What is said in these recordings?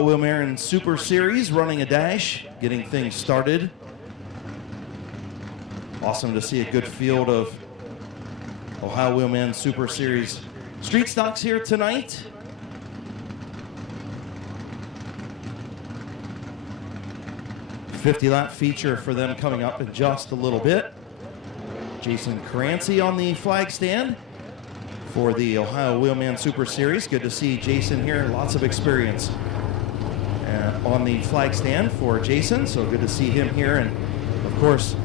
Wheelman Super Series running a dash, getting things started. Awesome to see a good field of Ohio Wheelman Super Series street stocks here tonight. $50-lap feature for them coming up in just a little bit. Jason Caranci on the flag stand for the Ohio Wheelman Super Series. Good to see Jason here, lots of experience on the flag stand for Jason, so good to see him here. And of course,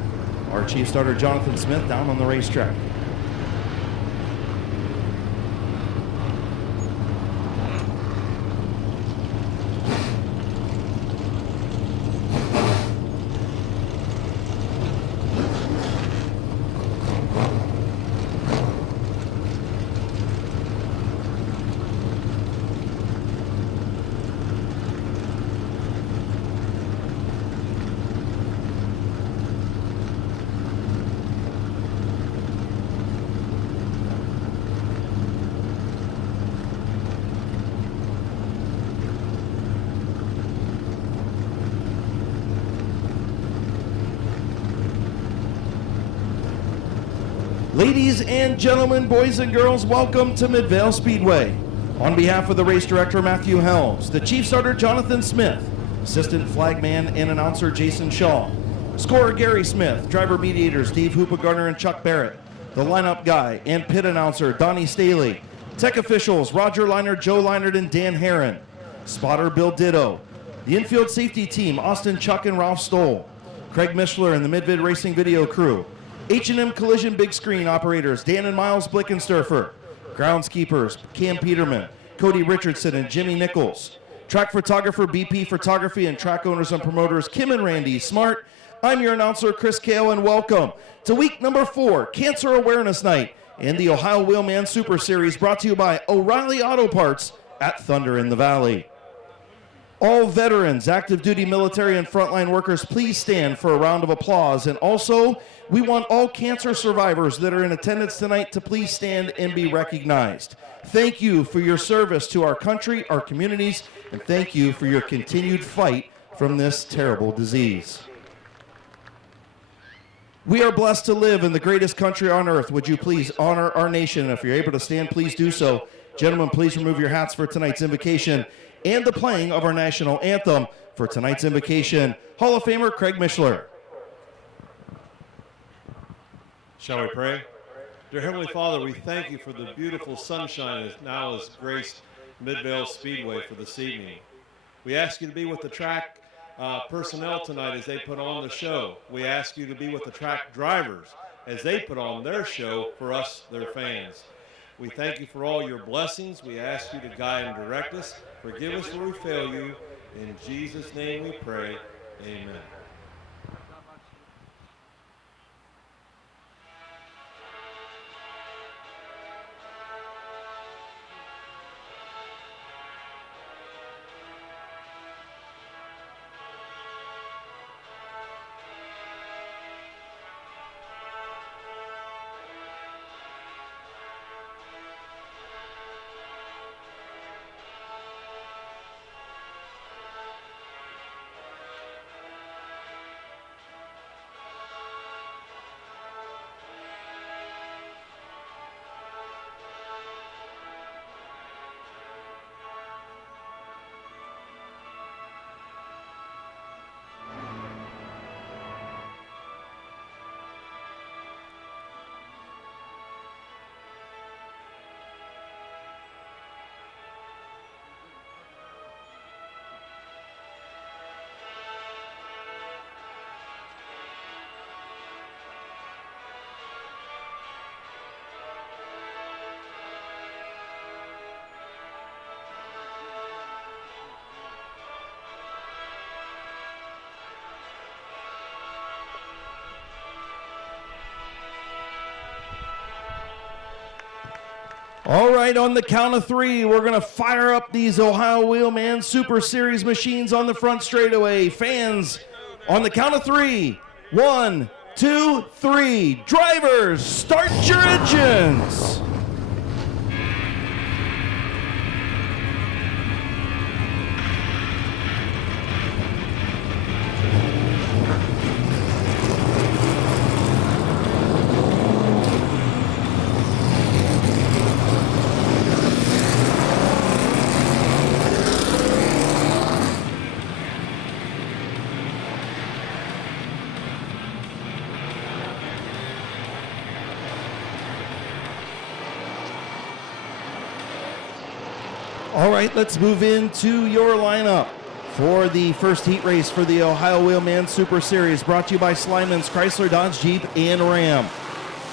our chief starter Jonathan Smith down on the racetrack. Ladies and gentlemen, boys and girls, welcome to Midvale Speedway. On behalf of the race director, Matthew Helms, the chief starter, Jonathan Smith, assistant flagman and announcer, Jason Shaw, scorer, Gary Smith, driver mediators, Dave Hoopagarner and Chuck Barrett, the lineup guy and pit announcer, Donnie Staley, tech officials, Roger Leinert, Joe Leinert, and Dan Herron, spotter, Bill Ditto, the infield safety team, Austin, Chuck, and Ralph Stoll, Craig Mishler and the Mid-Vid Racing video crew, H&M Collision big screen operators, Dan and Miles Blickensturfer, groundskeepers, Cam Peterman, Cody Richardson, and Jimmy Nichols, track photographer, BP Photography, and track owners and promoters, Kim and Randy Smart. I'm your announcer, Chris Kale, and welcome to week number 4, Cancer Awareness Night, in the Ohio Wheelman Super Series, brought to you by O'Reilly Auto Parts at Thunder in the Valley. All veterans, active duty military, and frontline workers, please stand for a round of applause. And also, we want all cancer survivors that are in attendance tonight to please stand and be recognized. Thank you for your service to our country, our communities, and thank you for your continued fight from this terrible disease. We are blessed to live in the greatest country on earth. Would you please honor our nation? If you're able to stand, please do so. Gentlemen, please remove your hats for tonight's invocation and the playing of our national anthem. For tonight's invocation, Hall of Famer Craig Mishler. Shall we pray? Dear Heavenly Father, we thank you for the beautiful sunshine that now has graced Midvale Speedway for this evening. We ask you to be with the track personnel tonight as they put on the show. We ask you to be with the track drivers as they put on their show for us, their fans. We thank you for all your blessings. We ask you to guide and direct us. Forgive us where we fail you. In Jesus' name we pray. Amen. All right, on the count of 3, we're going to fire up these Ohio Wheelman Super Series machines on the front straightaway. Fans, on the count of 3, 1, 2, 3. Drivers, start your engines. All right, let's move into your lineup for the first heat race for the Ohio Wheelman Super Series, brought to you by Slyman's Chrysler, Dodge, Jeep, and Ram.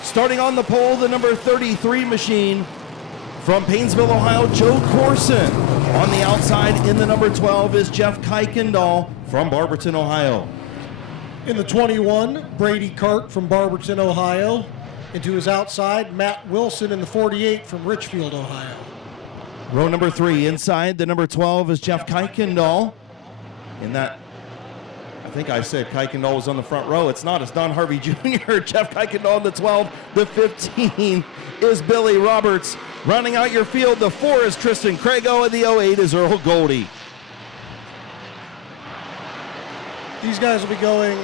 Starting on the pole, the number 33 machine from Painesville, Ohio, Joe Corson. On the outside in the number 12 is Jeff Kuykendall from Barberton, Ohio. In the 21, Brady Cart from Barberton, Ohio. Into his outside, Matt Wilson in the 48 from Richfield, Ohio. Row number 3, inside the number 12 is Jeff Kuykendall. In that, I think I said Kuykendall was on the front row. It's not, it's Don Harvey Jr. Jeff Kuykendall in the 12. The 15 is Billy Roberts. Rounding out your field, the 4 is Tristan Crago, and the 08 is Earl Goldie. These guys will be going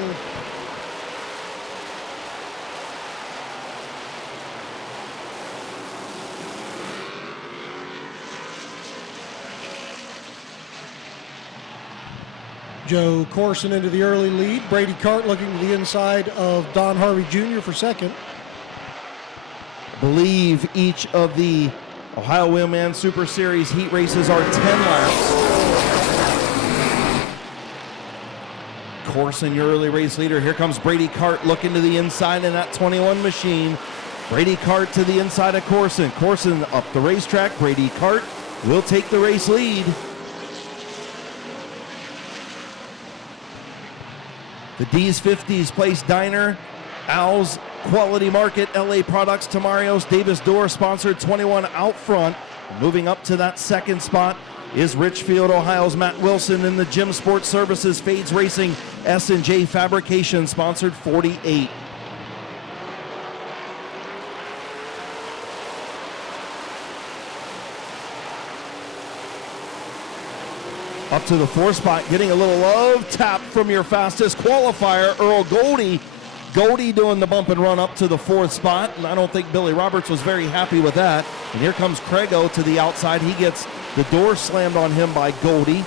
Joe Corson into the early lead. Brady Cart looking to the inside of Don Harvey Jr. for second. I believe each of the Ohio Wheelman Super Series heat races are 10 laps. Corson, your early race leader. Here comes Brady Cart looking to the inside in that 21 machine. Brady Cart to the inside of Corson. Corson up the racetrack. Brady Cart will take the race lead. The D's 50s Place Diner, Al's Quality Market, LA Products, Tamario's, Davis Door sponsored 21 out front. Moving up to that second spot is Richfield, Ohio's Matt Wilson in the Gym Sports Services Fades Racing S&J Fabrication sponsored 48. Up to the 4th spot, getting a little love tap from your fastest qualifier, Earl Goldie. Goldie doing the bump and run up to the 4th spot, and I don't think Billy Roberts was very happy with that. And here comes Crago to the outside. He gets the door slammed on him by Goldie.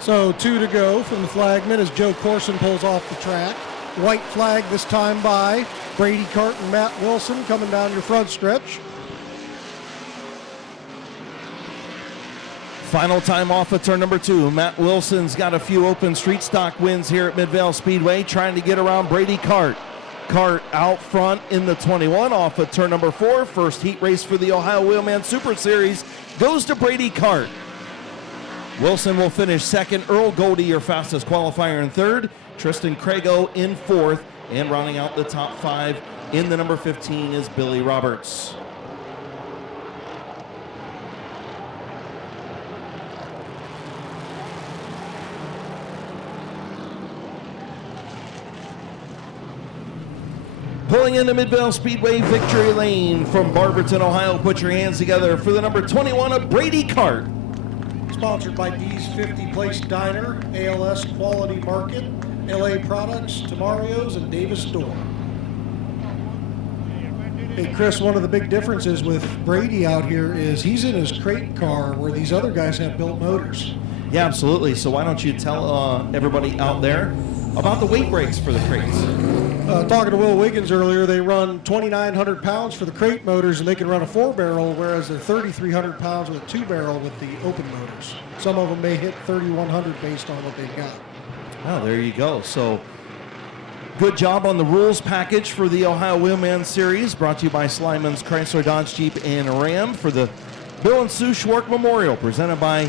So 2 to go from the flagman as Joe Corson pulls off the track. White flag this time by Brady Cart and Matt Wilson coming down your front stretch. Final time off of turn number 2. Matt Wilson's got a few open street stock wins here at Midvale Speedway, trying to get around Brady Cart. Cart out front in the 21 off of turn number 4. First heat race for the Ohio Wheelman Super Series goes to Brady Cart. Wilson will finish second. Earl Goldie, your fastest qualifier, in third. Tristan Crago in fourth. And rounding out the top 5 in the number 15 is Billy Roberts. Pulling into Midvale Speedway Victory Lane from Barberton, Ohio. Put your hands together for the number 21 of Brady Cart. Sponsored by D's 50 Place Diner, ALS Quality Market, LA Products, Tamario's, and Davis Door. Hey, Chris, one of the big differences with Brady out here is he's in his crate car where these other guys have built motors. Yeah, absolutely. So why don't you tell everybody out there about the weight breaks for the crates? Talking to Will Wiggins earlier, they run 2,900 pounds for the crate motors, and they can run a 4-barrel, whereas they're 3,300 pounds with a 2-barrel with the open motors. Some of them may hit 3,100 based on what they've got. Oh, there you go. So good job on the rules package for the Ohio Wheelman Series, brought to you by Slyman's Chrysler, Dodge, Jeep, and Ram for the Bill and Sue Schwark Memorial, presented by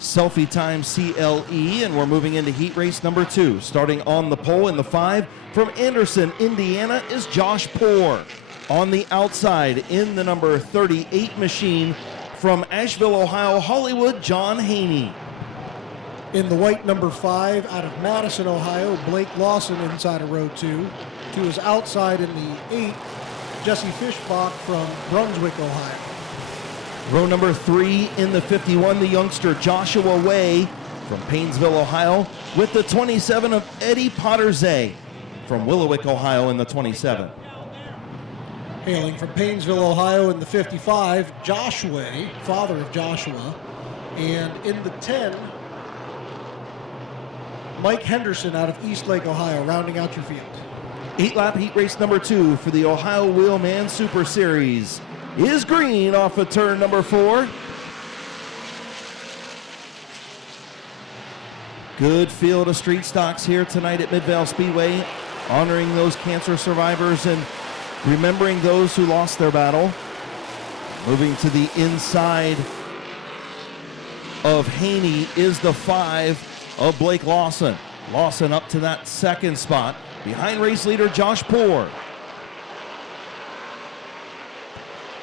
Selfie Time CLE, and we're moving into heat race number 2. Starting on the pole in the 5 from Anderson, Indiana, is Josh Poor. On the outside in the number 38 machine from Asheville, Ohio, Hollywood, John Haney. In the white number 5 out of Madison, Ohio, Blake Lawson inside of row 2. To his outside in the 8, Jesse Fishbach from Brunswick, Ohio. Row number 3 in the 51, the youngster Joshua Way from Painesville, Ohio, with the 27 of Eddie Potterzay from Willowick, Ohio in the 27. Hailing from Painesville, Ohio in the 55, Josh Way, father of Joshua. And in the 10, Mike Henderson out of Eastlake, Ohio, rounding out your field. 8-lap heat race number 2 for the Ohio Wheelman Super Series is green off of turn number 4. Good field of street stocks here tonight at Midvale Speedway, honoring those cancer survivors and remembering those who lost their battle. Moving to the inside of Haney is the 5 of Blake Lawson. Lawson up to that second spot behind race leader Josh Poore.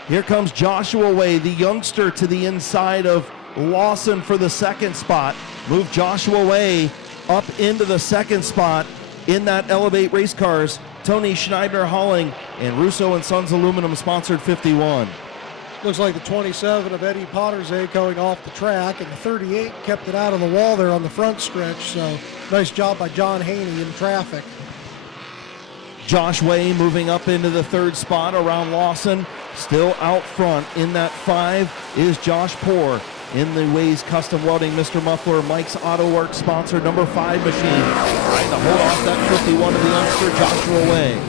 Here comes Joshua Way, the youngster, to the inside of Lawson for the second spot. Move Joshua Way up into the second spot in that Elevate Race Cars Tony Schneider Hauling and Russo and Sons Aluminum sponsored 51. Looks like the 27 of Eddie Pottersay going off the track, and the 38 kept it out of the wall there on the front stretch, so nice job by John Haney in traffic. Josh Way moving up into the third spot around Lawson. Still out front in that 5 is Josh Poore in the Ways Custom Welding Mr. Muffler Mike's Auto Works sponsored number 5 machine. Trying to hold off that 51 of the youngster Joshua Way.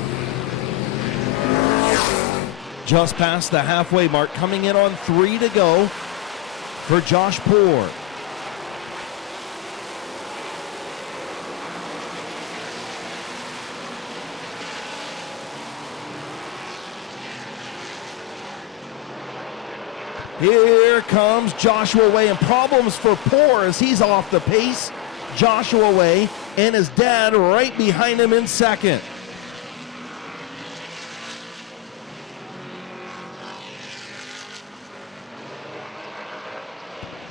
Just past the halfway mark, coming in on 3 to go for Josh Poore. Here comes Joshua Way, and problems for Poore as he's off the pace. Joshua Way and his dad right behind him in second.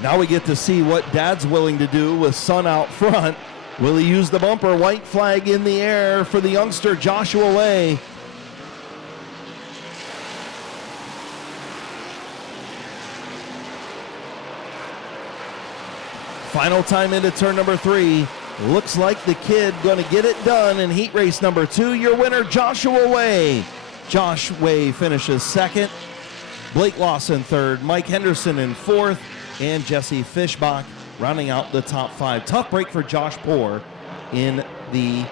Now we get to see what Dad's willing to do with son out front. Will he use the bumper? White flag in the air for the youngster Joshua Way. Final time into turn number 3. Looks like the kid going to get it done in heat race number 2. Your winner, Joshua Way. Josh Way finishes second. Blake Lawson third. Mike Henderson in fourth. And Jesse Fishbach rounding out the top 5. Tough break for Josh Poore in the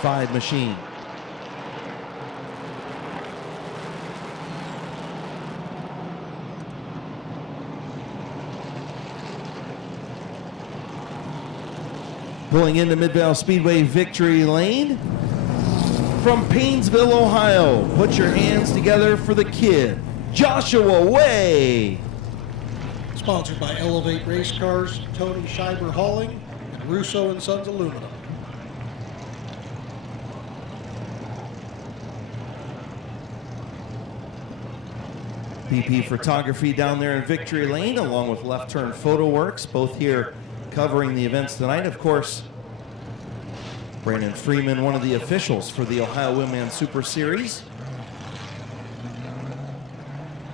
5 machine. Pulling into Midvale Speedway victory lane from Paynesville, Ohio. Put your hands together for the kid, Joshua Way. Sponsored by Elevate Race Cars, Tony Scheiber Hauling, and Russo and Sons Aluminum. BP Photography down there in Victory Lane, along with Left Turn Photo Works, both here covering the events tonight. Of course, Brandon Freeman, one of the officials for the Ohio Wheelman Super Series.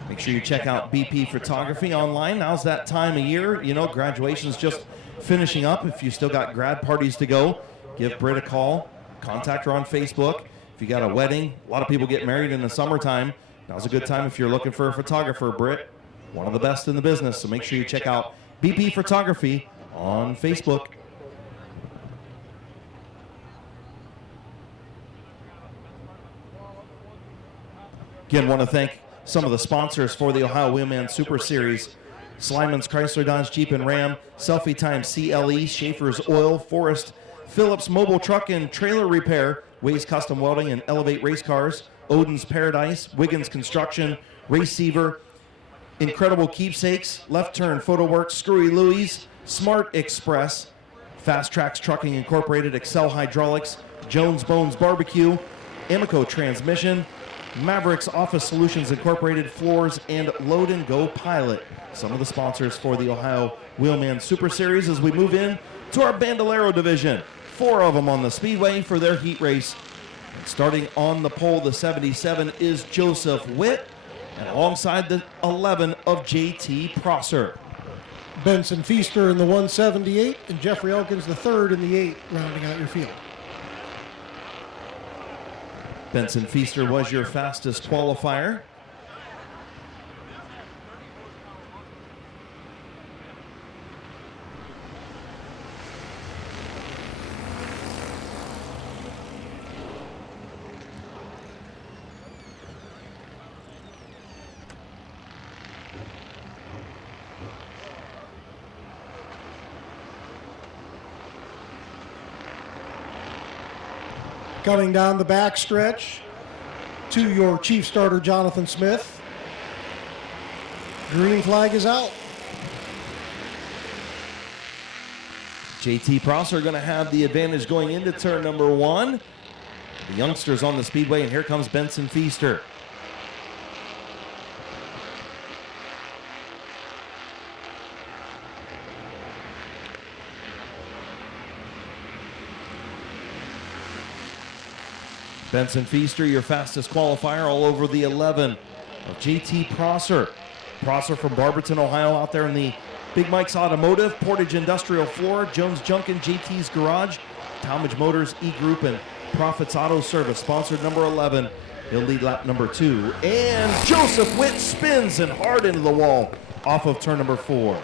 Make sure you check out BP Photography online. Now's that time of year. You know, graduation's just finishing up. If you still got grad parties to go, give Britt a call. Contact her on Facebook. If you got a wedding, a lot of people get married in the summertime. Now's a good time if you're looking for a photographer, Britt. One of the best in the business, so make sure you check out BP Photography on Facebook. Again, want to thank some of the sponsors for the Ohio Wheelman Super Series: Slyman's Chrysler Dodge Jeep and Ram, Selfie Time CLE, Schaefer's Oil, Forrest, Phillips Mobile Truck and Trailer Repair, Ways Custom Welding and Elevate Race Cars, Odin's Paradise, Wiggins Construction, Receiver, Incredible Keepsakes, Left Turn Photo Works, Screwy Louie's, Smart Express, Fast Tracks Trucking Incorporated, Excel Hydraulics, Jones Bones Barbecue, Amico Transmission, Mavericks Office Solutions Incorporated, Floors, and Load and Go Pilot. Some of the sponsors for the Ohio Wheelman Super Series as we move in to our Bandolero division. 4 of them on the speedway for their heat race. And starting on the pole, the 77 is Joseph Witt, and alongside the 11 of JT Prosser. Benson Feaster in the 178, and Jeffrey Elkins the 3rd in the 8, rounding out your field. Benson Feaster was your fastest qualifier. Coming down the back stretch to your chief starter, Jonathan Smith. Green flag is out. JT Prosser going to have the advantage going into turn number 1. The youngsters on the speedway, and here comes Benson Feaster. Benson Feaster, your fastest qualifier, all over the 11 of JT Prosser. Prosser from Barberton, Ohio, out there in the Big Mike's Automotive, Portage Industrial Floor, Jones Junkin, JT's Garage, Talmadge Motors, E-Group, and Profits Auto Service, sponsored number 11. He'll lead lap number 2. And Joseph Witt spins and hard into the wall off of turn number 4.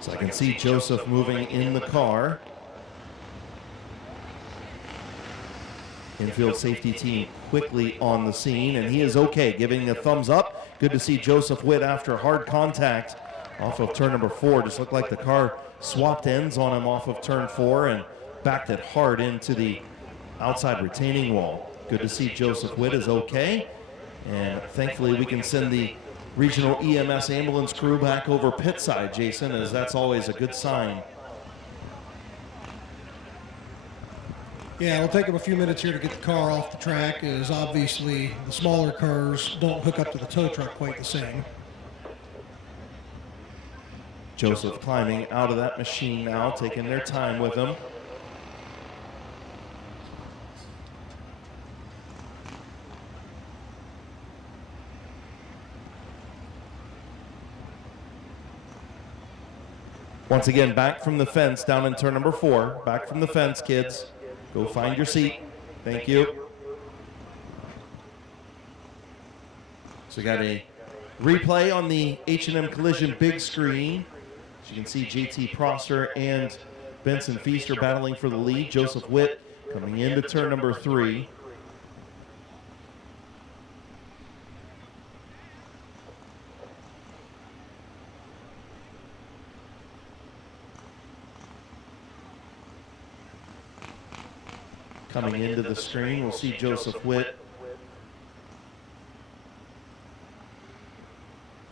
So I can see Joseph moving in the car. Infield safety team quickly on the scene, and he is okay, giving a thumbs up. Good to see Joseph Witt after hard contact off of turn number 4. Just looked like the car swapped ends on him off of turn 4 and backed it hard into the outside retaining wall. Good to see Joseph Witt is okay, and thankfully we can send the regional EMS ambulance crew back over pit side, Jason, as that's always a good sign. Yeah, it'll take them a few minutes here to get the car off the track, as obviously the smaller cars don't hook up to the tow truck quite the same. Joseph climbing out of that machine now, taking their time with him. Once again, back from the fence down in turn number 4. Back from the fence, kids. Go find your seat. Thank you. So we got a replay on the H&M Collision big screen. As you can see, JT Prosser and Benson Feaster battling for the lead. Joseph Witt coming into turn number 3. Coming into the screen, we'll see Joseph Witt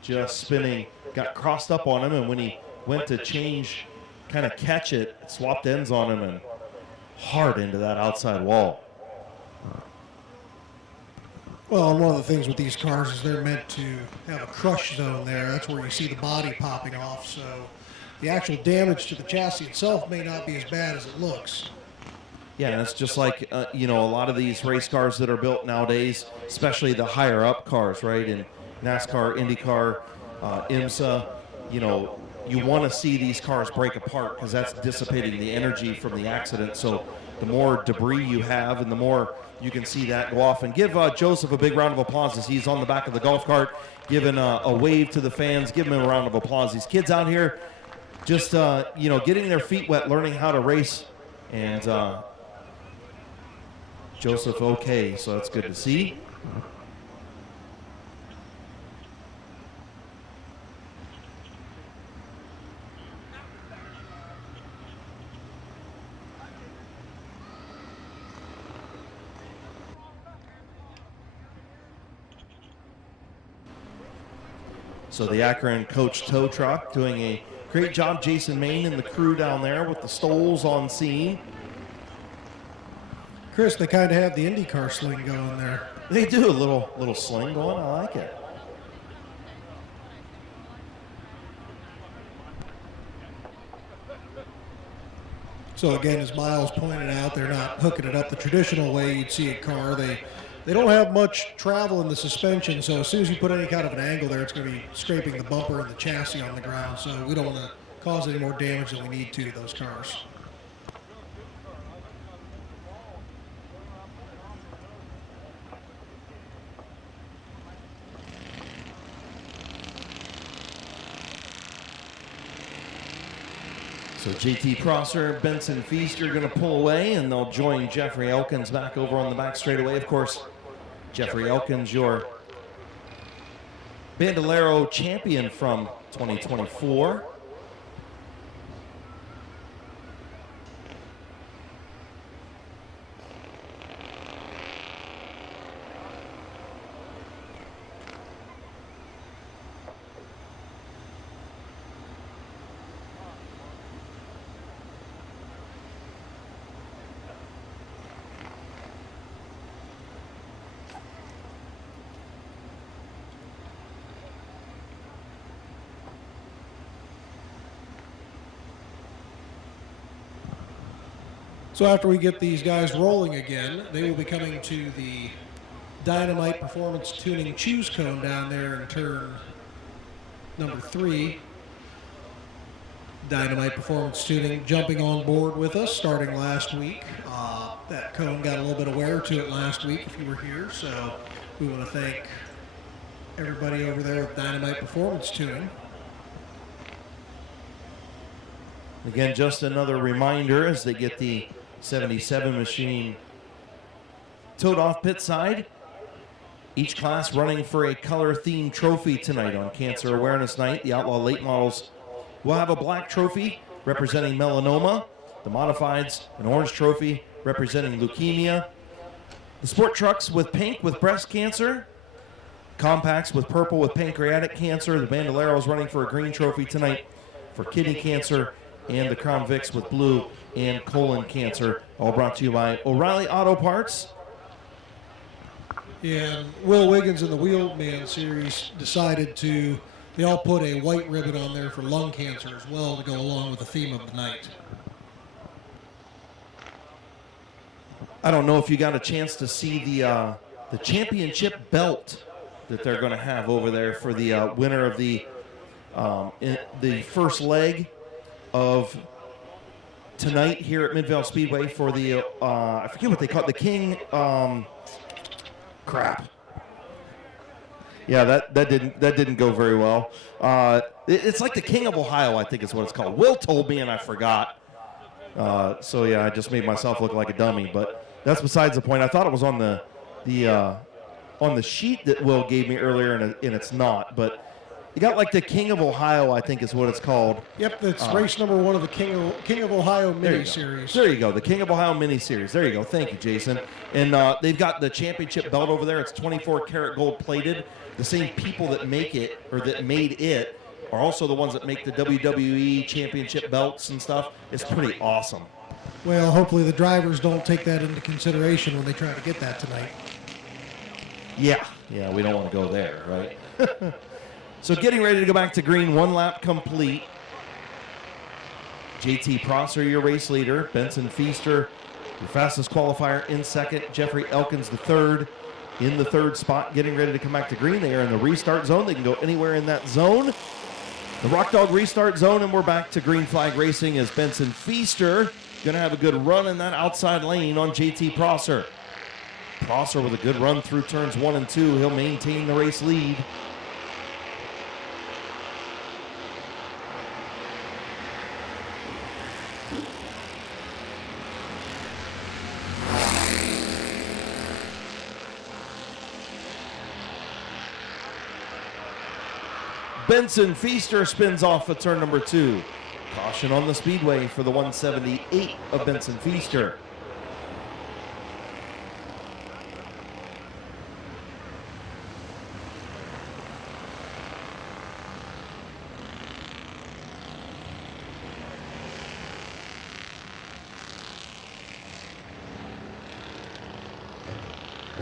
just spinning, got crossed up on him, and when he went to change, kind of catch it, swapped ends on him and hard into that outside wall. Well, and one of the things with these cars is they're meant to have a crush zone there. That's where you see the body popping off, so the actual damage to the chassis itself may not be as bad as it looks. Yeah, and it's just like, you know, a lot of these race cars that are built nowadays, especially the higher up cars, right? In NASCAR, IndyCar, IMSA, you know, you want to see these cars break apart because that's dissipating the energy from the accident. So the more debris you have and the more you can see that go off. And give Joseph a big round of applause as he's on the back of the golf cart, giving a wave to the fans. Give him a round of applause. These kids out here just, you know, getting their feet wet, learning how to race. And Joseph okay, so that's good to see. So the Akron Coach Tow Truck doing a great job. Jason Main and the crew down there with the Stoles on scene. Chris, they kind of have the IndyCar sling going there. They do a little sling going. I like it. So again, as Miles pointed out, they're not hooking it up the traditional way you'd see a car. They don't have much travel in the suspension, so as soon as you put any kind of an angle there, it's going to be scraping the bumper and the chassis on the ground. So we don't want to cause any more damage than we need to those cars. So JT Prosser, Benson Feaster are going to pull away, and they'll join Jeffrey Elkins back over on the back straightaway. Of course, Jeffrey Elkins, your Bandolero champion from 2024. So after we get these guys rolling again, they will be coming to the Dynamite Performance Tuning Choose Cone down there in turn number 3. Dynamite Performance Tuning jumping on board with us starting last week. That cone got a little bit of wear to it last week if you were here, so we want to thank everybody over there at Dynamite Performance Tuning. Again, just another reminder as they get the 77 machine towed off pit side. Each class running for a color-themed trophy tonight on Cancer Awareness Night. The Outlaw Late Models will have a black trophy representing melanoma. The Modifieds, an orange trophy representing leukemia. The Sport Trucks with pink with breast cancer. Compacts with purple with pancreatic cancer. The Bandoleros running for a green trophy tonight for kidney cancer. And the Crown Vics with blue and colon cancer, all brought to you by O'Reilly Auto Parts. And Will Wiggins in the Wheelman series decided they all put a white ribbon on there for lung cancer as well to go along with the theme of the night. I don't know if you got a chance to see the championship belt that they're going to have over there for the winner of the first leg of tonight here at Midvale Speedway for the I forget what they call it, the King crap. Yeah, that didn't go very well. It's like the King of Ohio, I think is what it's called. Will told me and I forgot. So yeah, I just made myself look like a dummy, but that's besides the point. I thought it was on the sheet that Will gave me earlier, and it's not, but you got like the King of Ohio, I think is what it's called. Yep, that's race number 1 of the King of Ohio mini-series. There you go, the King of Ohio mini-series. There you go. Thank you, Jason. And they've got the championship belt over there. It's 24 karat gold plated. The same people that make it, or that made it, are also the ones that make the WWE championship belts and stuff. It's pretty awesome. Well, hopefully the drivers don't take that into consideration when they try to get that tonight. Yeah, we don't want to go there, right? So getting ready to go back to green, 1 lap complete. JT Prosser, your race leader. Benson Feaster, your fastest qualifier, in second. Jeffrey Elkins, the third, in the third spot, getting ready to come back to green. They are in the restart zone. They can go anywhere in that zone. The Rock Dog restart zone, and we're back to green flag racing as Benson Feaster going to have a good run in that outside lane on JT Prosser. Prosser with a good run through turns 1 and 2. He'll maintain the race lead. Benson Feaster spins off at turn number 2. Caution on the speedway for the 178 of Benson Feaster.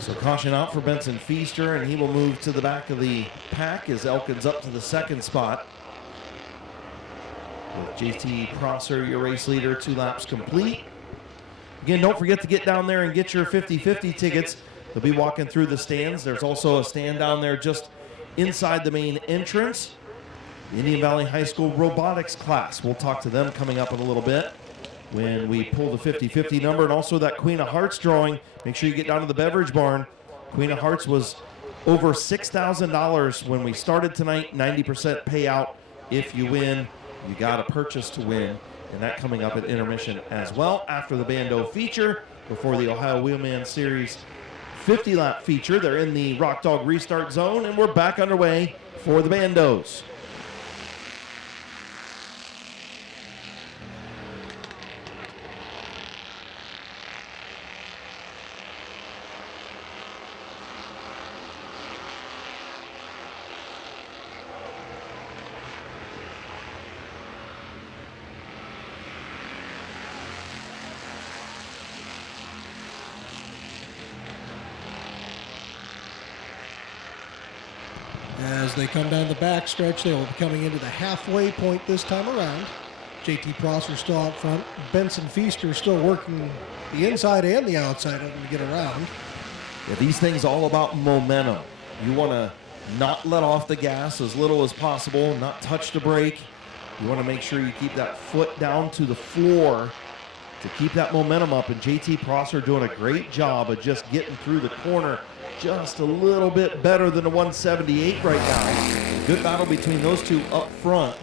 So caution out for Benson Feaster, and he will move to the back of the pack as Elkins up to the second spot. With JT Prosser, your race leader, 2 laps complete. Again, don't forget to get down there and get your 50-50 tickets. They'll be walking through the stands. There's also a stand down there just inside the main entrance. The Indian Valley High School robotics class. We'll talk to them coming up in a little bit when we pull the 50-50 number, and also that Queen of Hearts drawing. Make sure you get down to the beverage barn. Queen of Hearts was over $6,000 when we started tonight, 90% payout if you win. You got to purchase to win. and that coming up at intermission as well after the Bando feature before the Ohio Wheelman Series 50-lap feature. They're in the Rock Dog restart zone, and we're back underway for the Bandos. As they come down the back stretch, they will be coming into the halfway point this time around. JT Prosser still out front. Benson Feaster still working the inside and the outside of them to get around. Yeah, these things all about momentum. You want to not let off the gas as little as possible, not touch the brake. You want to make sure you keep that foot down to the floor to keep that momentum up. And JT Prosser doing a great job of just getting through the corner just a little bit better than the 178 right now. Good battle between those two up front.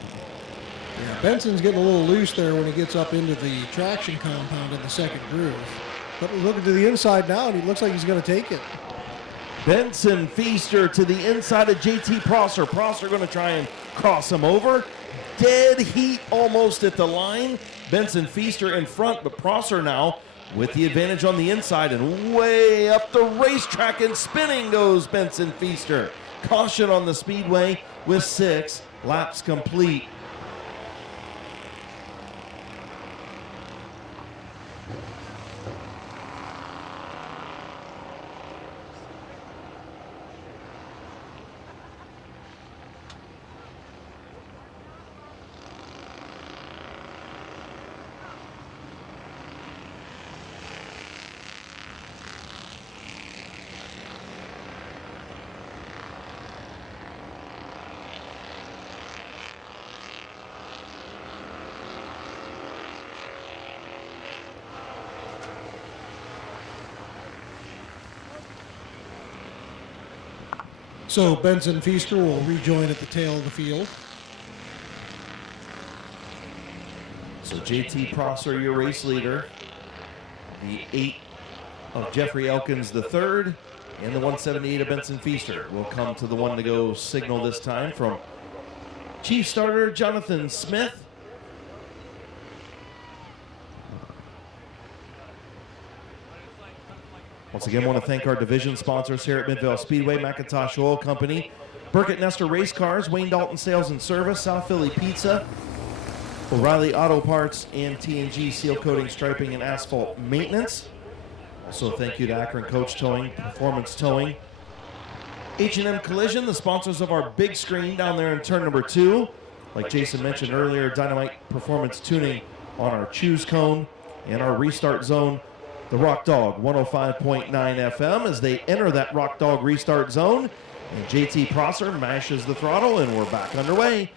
Yeah, Benson's getting a little loose there when he gets up into the traction compound in the second groove. But we're looking to the inside now, and he looks like he's going to take it. Benson Feaster to the inside of JT Prosser. Prosser going to try and cross him over. Dead heat almost at the line. Benson Feaster in front, but Prosser now with the advantage on the inside, and way up the racetrack and spinning goes Benson Feaster. Caution on the speedway with 6 laps complete. So Benson Feaster will rejoin at the tail of the field. So JT Prosser, your race leader. The 8 of Jeffrey Elkins III and the 178 of Benson Feaster will come to the one to go signal this time from Chief Starter Jonathan Smith. Once again, want to thank our division sponsors here at Midvale Speedway, McIntosh Oil Company, Burkett Nestor Race Cars, Wayne Dalton Sales and Service, South Philly Pizza, O'Reilly Auto Parts, and T&G Seal Coating, Striping, and Asphalt Maintenance. Also, thank you to Akron Coach Towing, Performance Towing, H&M Collision, the sponsors of our big screen down there in turn number 2. Like Jason mentioned earlier, Dynamite Performance Tuning on our Choose Cone and our Restart Zone, the Rock Dog 105.9 FM as they enter that Rock Dog restart zone. And JT Prosser mashes the throttle, and we're back underway.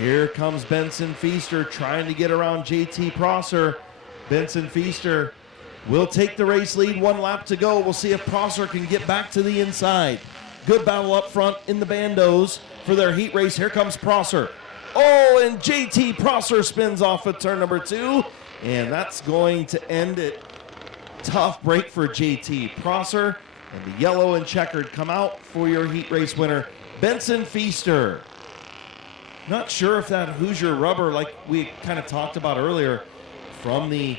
Here comes Benson Feaster trying to get around JT Prosser. Benson Feaster will take the race lead, 1 lap to go. We'll see if Prosser can get back to the inside. Good battle up front in the Bandos for their heat race. Here comes Prosser. Oh, and JT Prosser spins off at turn number 2, and that's going to end it. Tough break for JT Prosser, and the yellow and checkered come out for your heat race winner, Benson Feaster. Not sure if that Hoosier rubber, like we kind of talked about earlier, from the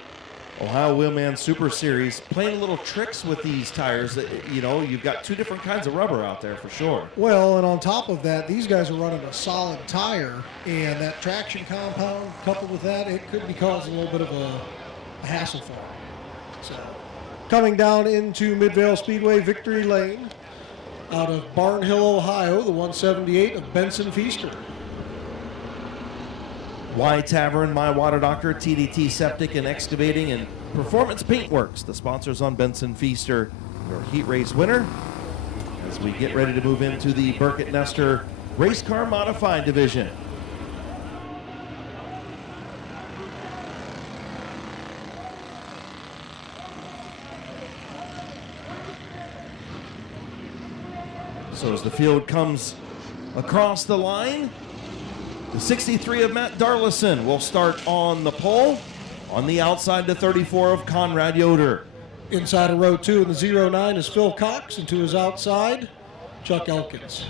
Ohio Wheelman Super Series, playing little tricks with these tires. You know, you've got 2 different kinds of rubber out there for sure. Well, and on top of that, these guys are running a solid tire, and that traction compound coupled with that, it could be causing a little bit of a hassle for them. So, coming down into Midvale Speedway Victory Lane, out of Barnhill, Ohio, the 178 of Benson Feaster. Y Tavern, My Water Doctor, TDT Septic and Excavating, and Performance Paintworks, the sponsors on Benson Feaster, your heat race winner, as we get ready to move into the Burkett Nestor Race Car Modified Division. So as the field comes across the line, the 63 of Matt Darlison will start on the pole. On the outside, the 34 of Conrad Yoder. Inside of row 2 in the 09 is Phil Cox, and to his outside, Chuck Elkins.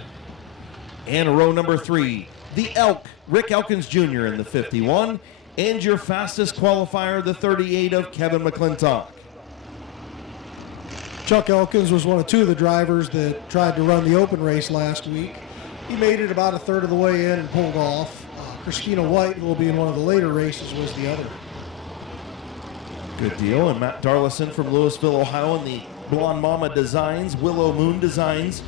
And row number 3, the Elk, Rick Elkins Jr. in the 51. And your fastest qualifier, the 38 of Kevin McClintock. Chuck Elkins was one of 2 of the drivers that tried to run the open race last week. He made it about a third of the way in and pulled off. Christina White, who will be in one of the later races, was the other. Good deal. And Matt Darlison from Louisville, Ohio, in the Blonde Mama Designs, Willow Moon Designs,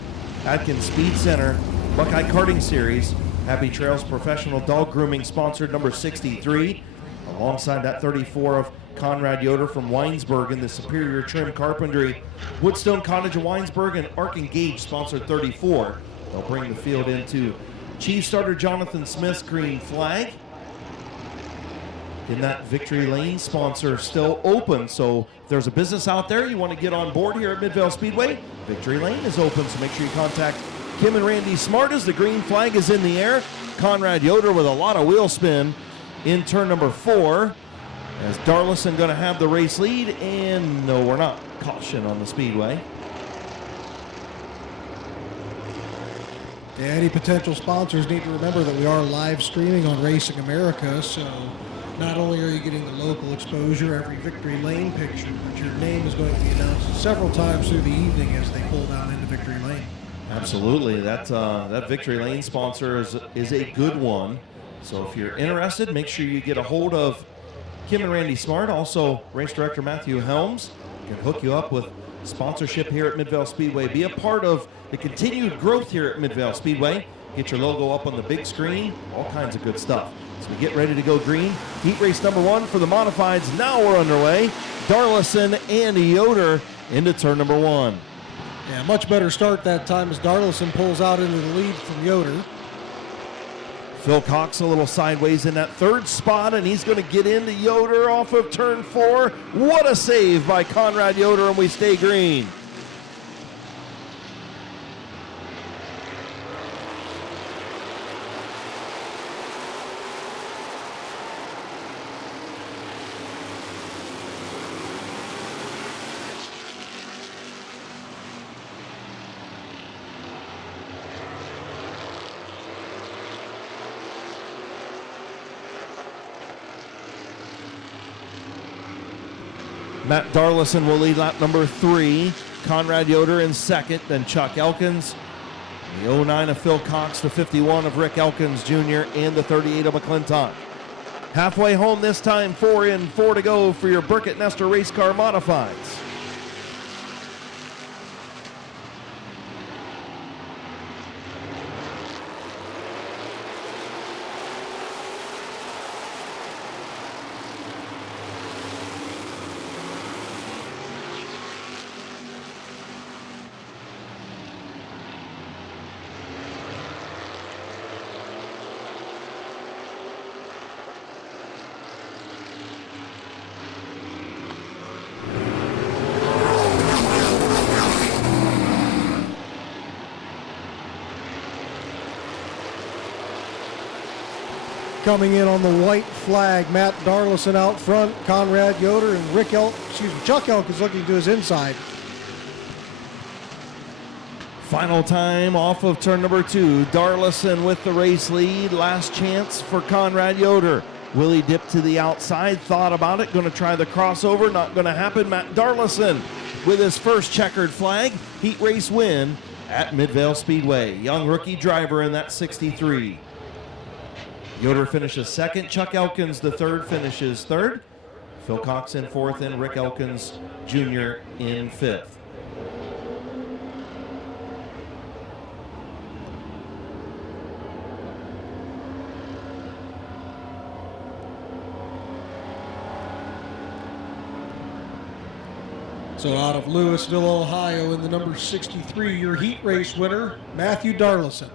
Atkins Speed Center, Buckeye Karting Series, Happy Trails Professional Dog Grooming sponsored number 63, alongside that 34 of Conrad Yoder from Weinsberg in the Superior Trim Carpentry, Woodstone Cottage of Weinsberg, and Ark and Gage sponsored 34. They'll bring the field into Chief Starter Jonathan Smith's green flag. In that Victory Lane sponsor still open, so if there's a business out there you want to get on board here at Midvale Speedway, Victory Lane is open, so make sure you contact Kim and Randy Smart as the green flag is in the air. Conrad Yoder with a lot of wheel spin in turn number 4, as Darlison going to have the race lead, and no, we're not. Caution on the speedway. Yeah, any potential sponsors need to remember that we are live streaming on Racing America, so not only are you getting the local exposure, every Victory Lane picture, but your name is going to be announced several times through the evening as they pull down into Victory Lane. Absolutely. That Victory Lane sponsor is a good one. So if you're interested, make sure you get a hold of Kim and Randy Smart. Also, race director Matthew Helms can hook you up with sponsorship here at Midvale Speedway. Be a part of the continued growth here at Midvale Speedway. Get your logo up on the big screen. All kinds of good stuff. So we get ready to go green. Heat race number 1 for the modifieds. Now we're underway. Darlison and Yoder into turn number 1. Yeah, much better start that time as Darlison pulls out into the lead from Yoder. Phil Cox a little sideways in that 3rd spot, and he's going to get into Yoder off of turn 4. What a save by Conrad Yoder, and we stay green. Matt Darlison will lead lap number 3. Conrad Yoder in 2nd, then Chuck Elkins. The 09 of Phil Cox, the 51 of Rick Elkins Jr., and the 38 of McClintock. Halfway home this time, 4 in, 4 to go for your Burkett Nestor race car modifieds. Coming in on the white flag, Matt Darlison out front, Conrad Yoder and Chuck Elk is looking to his inside. Final time off of turn number 2. Darlison with the race lead. Last chance for Conrad Yoder. Will he dip to the outside? Thought about it. Going to try the crossover. Not going to happen. Matt Darlison with his first checkered flag. Heat race win at Midvale Speedway. Young rookie driver in that 63. Yoder finishes 2nd. Chuck Elkins, the 3rd, finishes 3rd. Phil Cox in 4th, and Rick Elkins Jr. in 5th. So out of Louisville, Ohio, in the number 63, your heat race winner, Matthew Darlison.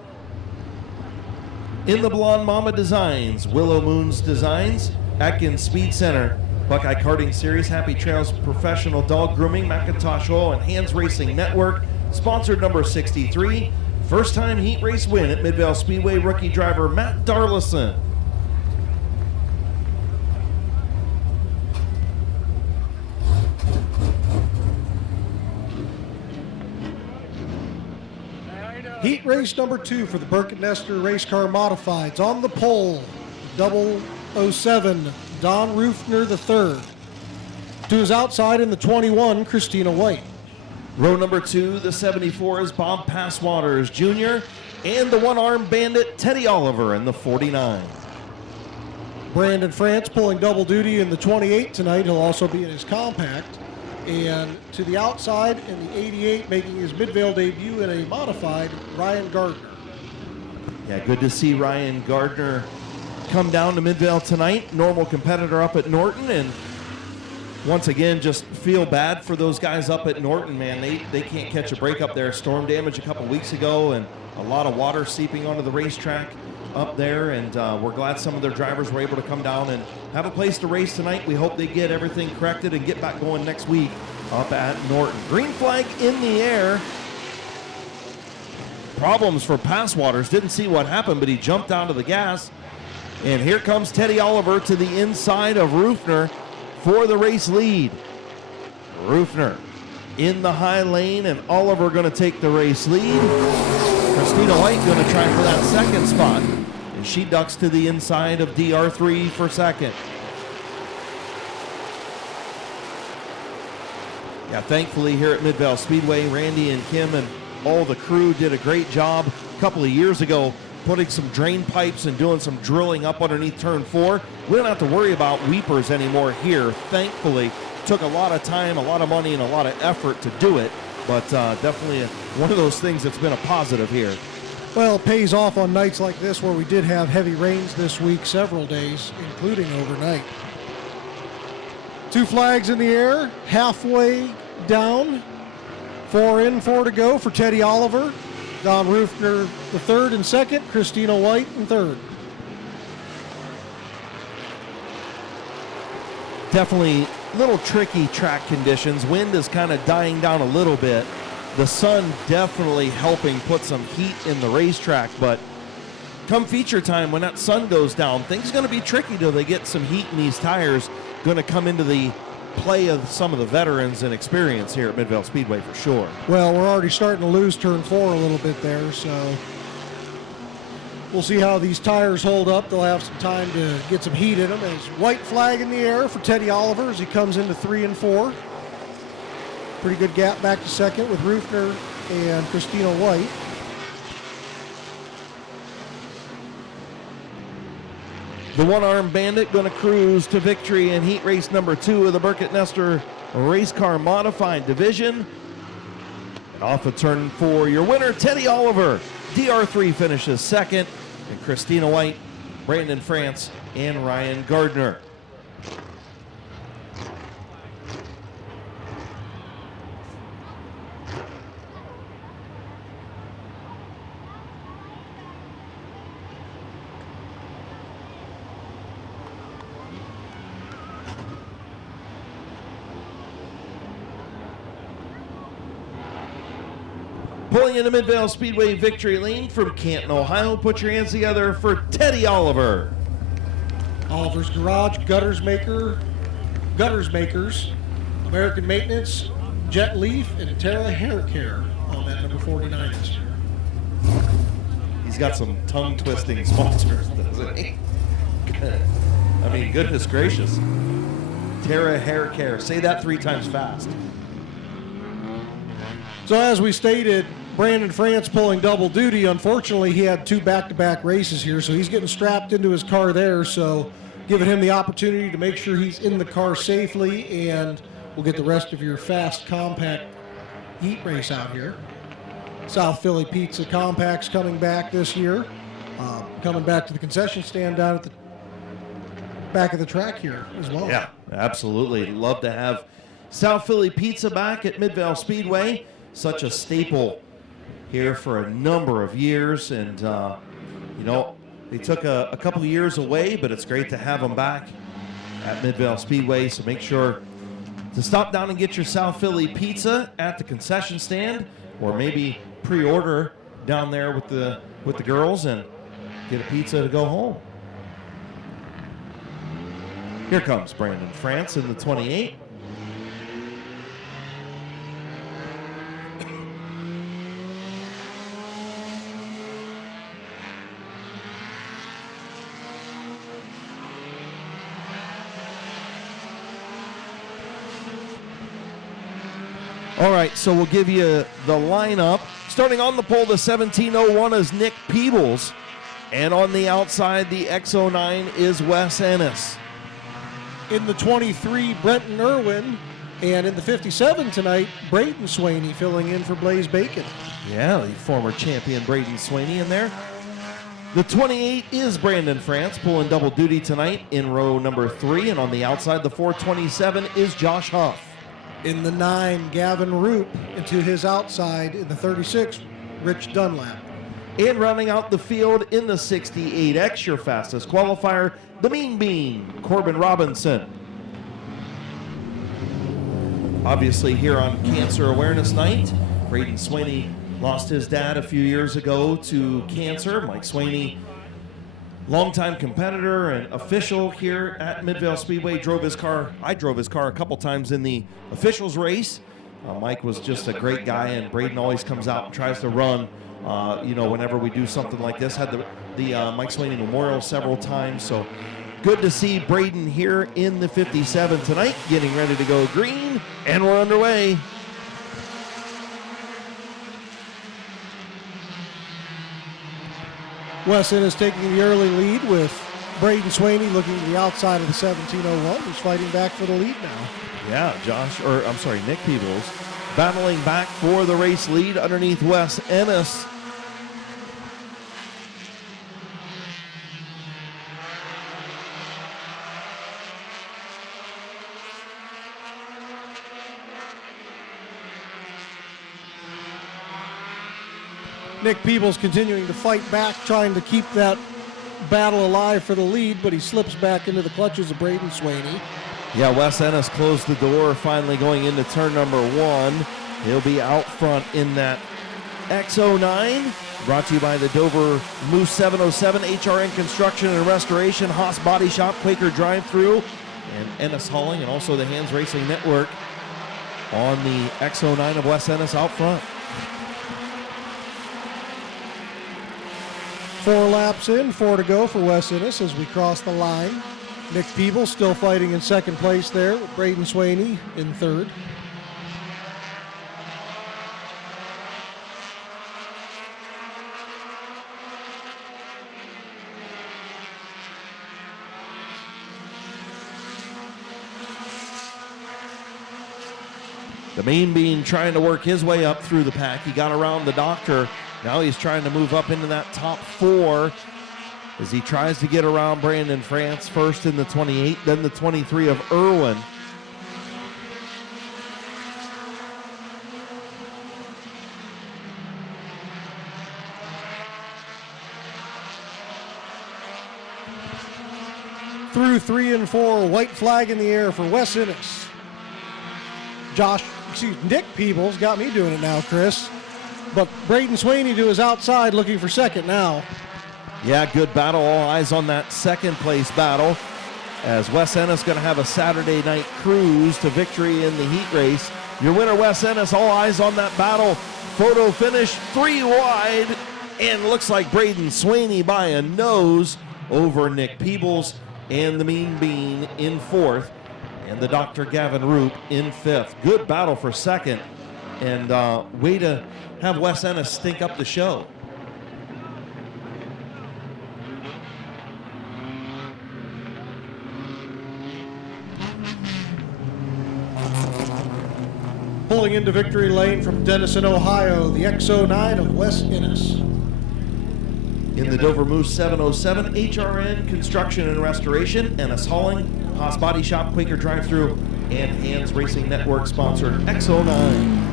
In the Blonde Mama Designs, Willow Moons Designs, Atkins Speed Center, Buckeye Karting Series, Happy Trails Professional Dog Grooming, Macintosh Oil, and Hands Racing Network, sponsored number 63, First time heat race win at Midvale Speedway, rookie driver Matt Darlison. Heat race number 2 for the Burkett Nestor Race Car Modifieds. On the pole, 007, Don Rufner III. To his outside in the 21, Christina White. Row number 2, the 74 is Bob Passwaters Jr. and the one-armed bandit Teddy Oliver in the 49. Brandon France pulling double duty in the 28 tonight. He'll also be in his compact. And to the outside in the 88, making his Midvale debut in a modified, Ryan Gardner. Yeah, good to see Ryan Gardner come down to Midvale tonight. Normal competitor up at Norton, and once again, just feel bad for those guys up at Norton, man. They can't catch a break up there. Storm damage a couple weeks ago, and a lot of water seeping onto the racetrack up there, and we're glad some of their drivers were able to come down and have a place to race tonight. We hope they get everything corrected and get back going next week up at Norton. Green flag in the air. Problems for Passwaters. Didn't see what happened, but he jumped onto the gas. And here comes Teddy Oliver to the inside of Rufner for the race lead. Rufner in the high lane, and Oliver going to take the race lead. Christina White going to try for that second spot, and she ducks to the inside of DR3 for second. Yeah, thankfully here at Midvale Speedway, Randy and Kim and all the crew did a great job a couple of years ago putting some drain pipes and doing some drilling up underneath turn 4. We don't have to worry about weepers anymore here. Thankfully, took a lot of time, a lot of money, and a lot of effort to do it, but definitely one of those things that's been a positive here. Well, it pays off on nights like this where we did have heavy rains this week, several days, including overnight. 2 flags in the air, halfway down. 4 in, 4 to go for Teddy Oliver. Don Rufner the third and second, Christina White in third. Definitely a little tricky track conditions. Wind is kind of dying down a little bit. The sun definitely helping put some heat in the racetrack, but come feature time, when that sun goes down, things are going to be tricky till they get some heat in these tires. Going to come into the play of some of the veterans and experience here at Midvale Speedway for sure. Well, we're already starting to lose turn 4 a little bit there, so we'll see how these tires hold up. They'll have some time to get some heat in them. There's white flag in the air for Teddy Oliver as he comes into 3 and 4. Pretty good gap back to second with Rufner and Christina White. The one-armed bandit going to cruise to victory in heat race number 2 of the Burkett Nestor Race Car Modified Division. And off of turn 4, your winner, Teddy Oliver. DR3 finishes second, and Christina White, Brandon France, and Ryan Gardner. Pulling into Midvale Speedway victory lane from Canton, Ohio. Put your hands together for Teddy Oliver. Oliver's Garage, Gutters Makers, American Maintenance, Jet Leaf, and Terra Hair Care on that number 49 this year. He's got some tongue-twisting sponsors, doesn't he? I mean, goodness gracious. Terra Hair Care. Say that 3 times fast. So as we stated, Brandon France pulling double duty. Unfortunately, he had 2 back-to-back races here, so he's getting strapped into his car there, so giving him the opportunity to make sure he's in the car safely, and we'll get the rest of your fast compact heat race out here. South Philly Pizza Compacts coming back this year, coming back to the concession stand down at the back of the track here as well. Yeah, absolutely. Love to have South Philly Pizza back at Midvale Speedway. Such a staple here for a number of years, and you know, they took a couple of years away, but it's great to have them back at Midvale Speedway. So make sure to stop down and get your South Philly pizza at the concession stand, or maybe pre-order down there with the girls and get a pizza to go home. Here comes Brandon France in the 28. All right, so we'll give you the lineup. Starting on the pole, the 1701 is Nick Peebles. And on the outside, the X09 is Wes Ennis. In the 23, Brenton Irwin. And in the 57 tonight, Braden Swaney filling in for Blaze Bacon. Yeah, the former champion Braden Swaney in there. The 28 is Brandon France, pulling double duty tonight in row number 3. And on the outside, the 427 is Josh Huff. In the 9, Gavin Roop. Into his outside in the 36, Rich Dunlap. And rounding out the field in the 68X, your fastest qualifier, the Mean Bean, Corbin Robinson. Obviously here on Cancer Awareness Night, Braden Swaney lost his dad a few years ago to cancer. Mike Swaney, longtime competitor and official here at Midvale Speedway, drove his car. I drove his car a couple times in the officials race. Mike was just a great guy, and Braden always comes out and tries to run, whenever we do something like this. Had the Mike Swaney Memorial several times, so good to see Braden here in the 57 tonight, getting ready to go green, and we're underway. Wes Ennis taking the early lead with Braden Swaney looking to the outside of the 1701, who's fighting back for the lead now. Yeah, Nick Peebles battling back for the race lead underneath Wes Ennis. Nick Peebles continuing to fight back, trying to keep that battle alive for the lead, but he slips back into the clutches of Braden Swaney. Yeah, Wes Ennis closed the door, finally going into turn number 1. He'll be out front in that X09. Brought to you by the Dover Moose 707, HRN Construction and Restoration, Haas Body Shop, Quaker Drive-Thru, and Ennis Hauling, and also the Hands Racing Network on the X09 of Wes Ennis out front. 4 laps in, 4 to go for Wes Ennis as we cross the line. Nick Peebles still fighting in second place there with Braden Swaney in third. The Mean Bean trying to work his way up through the pack. He got around the doctor. Now he's trying to move up into that top 4 as he tries to get around Brandon France, first in the 28, then the 23 of Irwin. Through 3 and 4, white flag in the air for Wes Ennis. Nick Peebles got me doing it now, Chris. But Braden Swaney to his outside looking for second now. Yeah, good battle. All eyes on that second place battle as Wes Ennis going to have a Saturday night cruise to victory in the heat race. Your winner, Wes Ennis, all eyes on that battle. Photo finish 3 wide, and looks like Braden Swaney by a nose over Nick Peebles and the Mean Bean in 4th, and the Dr. Gavin Roop in 5th. Good battle for second, and way to have Wes Ennis stink up the show. Pulling into victory lane from Denison, Ohio, the X09 of Wes Ennis. In the Dover Moose 707, HRN Construction and Restoration, Ennis Hauling, Haas Body Shop, Quaker Drive-Thru, and Hands Racing Network sponsored X09.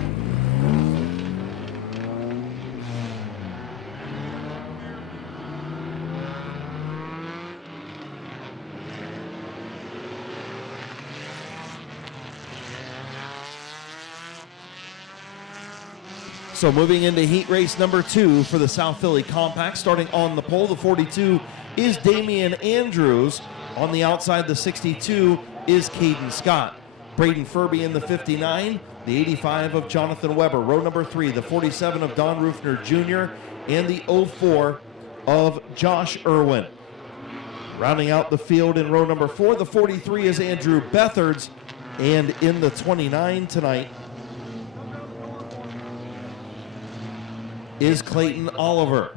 So moving into heat race number 2 for the South Philly Compact, starting on the pole, the 42 is Damian Andrews. On the outside, the 62 is Caden Scott. Braden Furby in the 59, the 85 of Jonathan Weber. Row number 3, the 47 of Don Rufner Jr., and the 04 of Josh Irwin. Rounding out the field in row number 4, the 43 is Andrew Bethards, and in the 29 tonight is Clayton Oliver.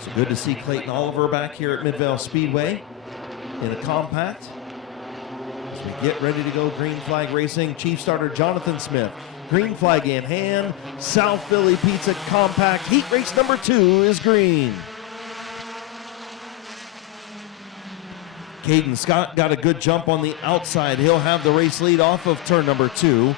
So good to see Clayton Oliver back here at Midvale Speedway in a compact. As we get ready to go, green flag racing, chief starter Jonathan Smith. Green flag in hand, South Philly Pizza Compact. Heat race number 2 is green. Caden Scott got a good jump on the outside. He'll have the race lead off of turn number 2.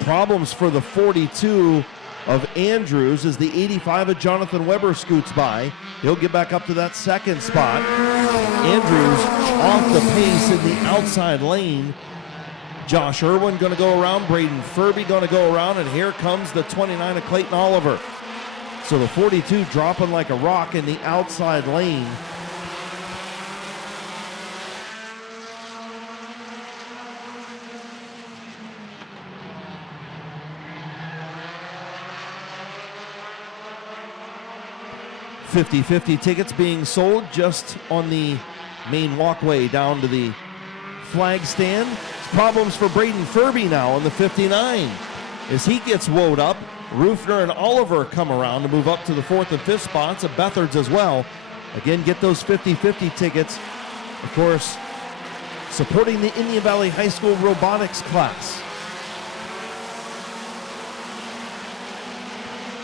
Problems for the 42 of Andrews as the 85 of Jonathan Weber scoots by. He'll get back up to that second spot. Andrews off the pace in the outside lane. Josh Irwin going to go around, Braden Furby going to go around, and here comes the 29 of Clayton Oliver. So the 42 dropping like a rock in the outside lane. $50-50 tickets being sold just on the main walkway down to the flag stand. Problems for Braden Furby now on the 59. As he gets woed up, Rufner and Oliver come around to move up to the 4th and 5th spots, and Bethards as well. Again, get those 50-50 tickets. Of course, supporting the Indian Valley High School robotics class.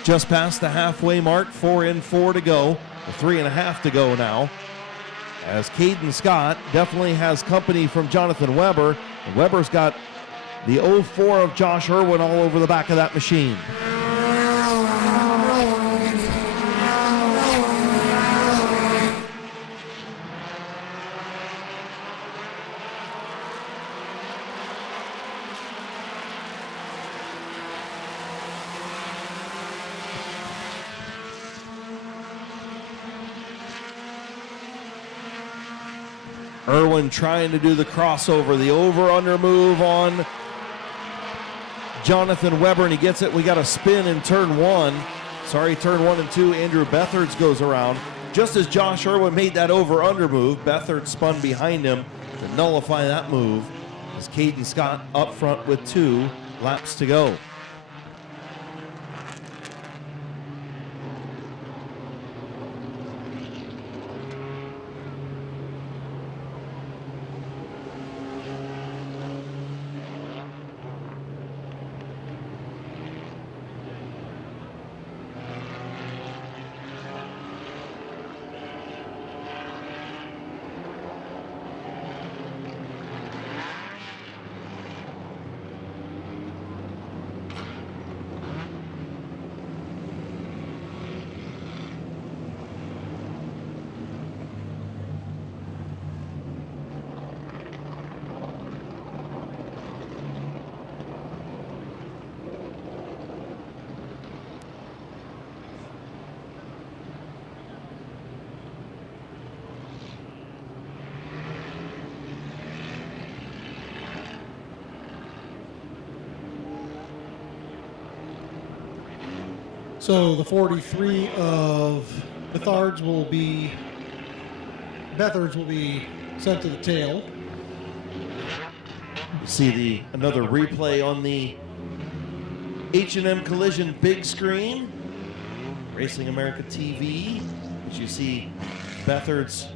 Just past the halfway mark, 4 in, 4 to go, 3.5 to go now. As Caden Scott definitely has company from Jonathan Weber. And Weber's got the 04 of Josh Irwin all over the back of that machine. Irwin trying to do the crossover, the over-under move on Jonathan Weber, and he gets it. We got a spin in turn 1. Sorry, turn 1 and 2. Andrew Bethards goes around. Just as Josh Irwin made that over-under move, Bethards spun behind him to nullify that move. As Caden Scott up front with 2 laps to go. So the 43 of Bethards will be sent to the tail. You see another replay on the H&M Collision big screen, Racing America TV, as you see Bethards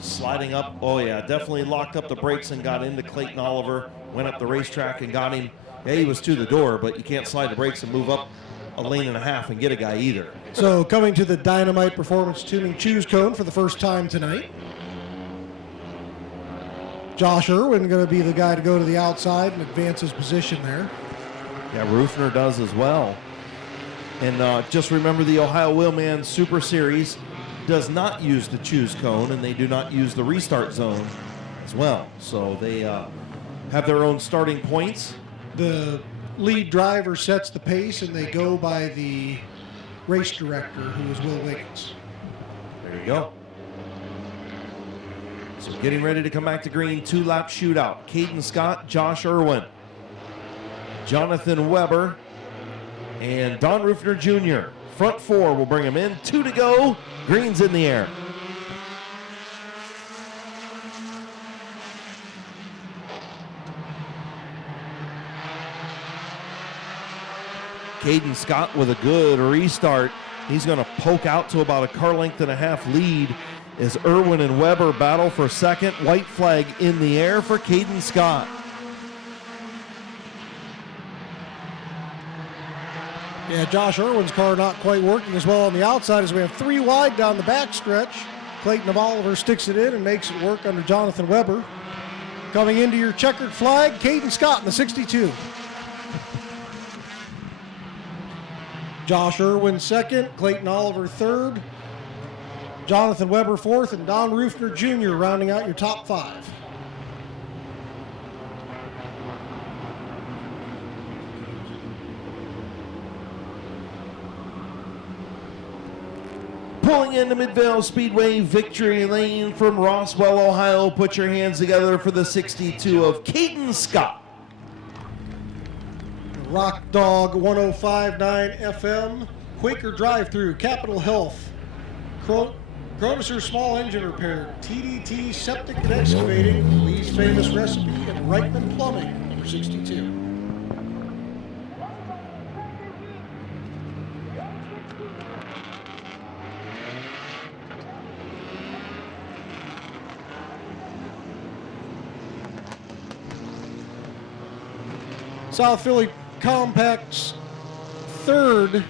sliding up. Oh yeah, definitely locked up the brakes and got into Clayton Oliver, went up the racetrack and got him. Yeah, he was to the door, but you can't slide the brakes and move up a lane and a half and get a guy either. So coming to the Dynamite Performance Tuning Choose Cone for the first time tonight. Josh Irwin going to be the guy to go to the outside and advance his position there. Yeah, Rufner does as well. And just remember, the Ohio Wheelman Super Series does not use the choose cone, and they do not use the restart zone as well. So they have their own starting points. The lead driver sets the pace, and they go by the race director, who is Will Wiggins. There you go. So getting ready to come back to green, 2-lap shootout. Caden Scott, Josh Irwin, Jonathan Weber, and Don Rufner Jr. Front 4 will bring him in. 2 to go. Green's in the air. Caden Scott with a good restart. He's going to poke out to about a car length and a half lead as Irwin and Weber battle for second. White flag in the air for Caden Scott. Yeah, Josh Irwin's car not quite working as well on the outside as we have 3 wide down the backstretch. Clayton of Oliver sticks it in and makes it work under Jonathan Weber. Coming into your checkered flag, Caden Scott in the 62. Josh Irwin second, Clayton Oliver third, Jonathan Weber fourth, and Don Rufner Jr. rounding out your top 5. Pulling into Midvale Speedway victory lane from Roswell, Ohio. Put your hands together for the 62 of Caden Scott. Rock Dog 105.9 FM, Quaker Drive-Thru, Capital Health, Cronoser Small Engine Repair, TDT Septic and Excavating, Lee's Famous Recipe, and Reitman Plumbing, number 62. South Philly Compact's third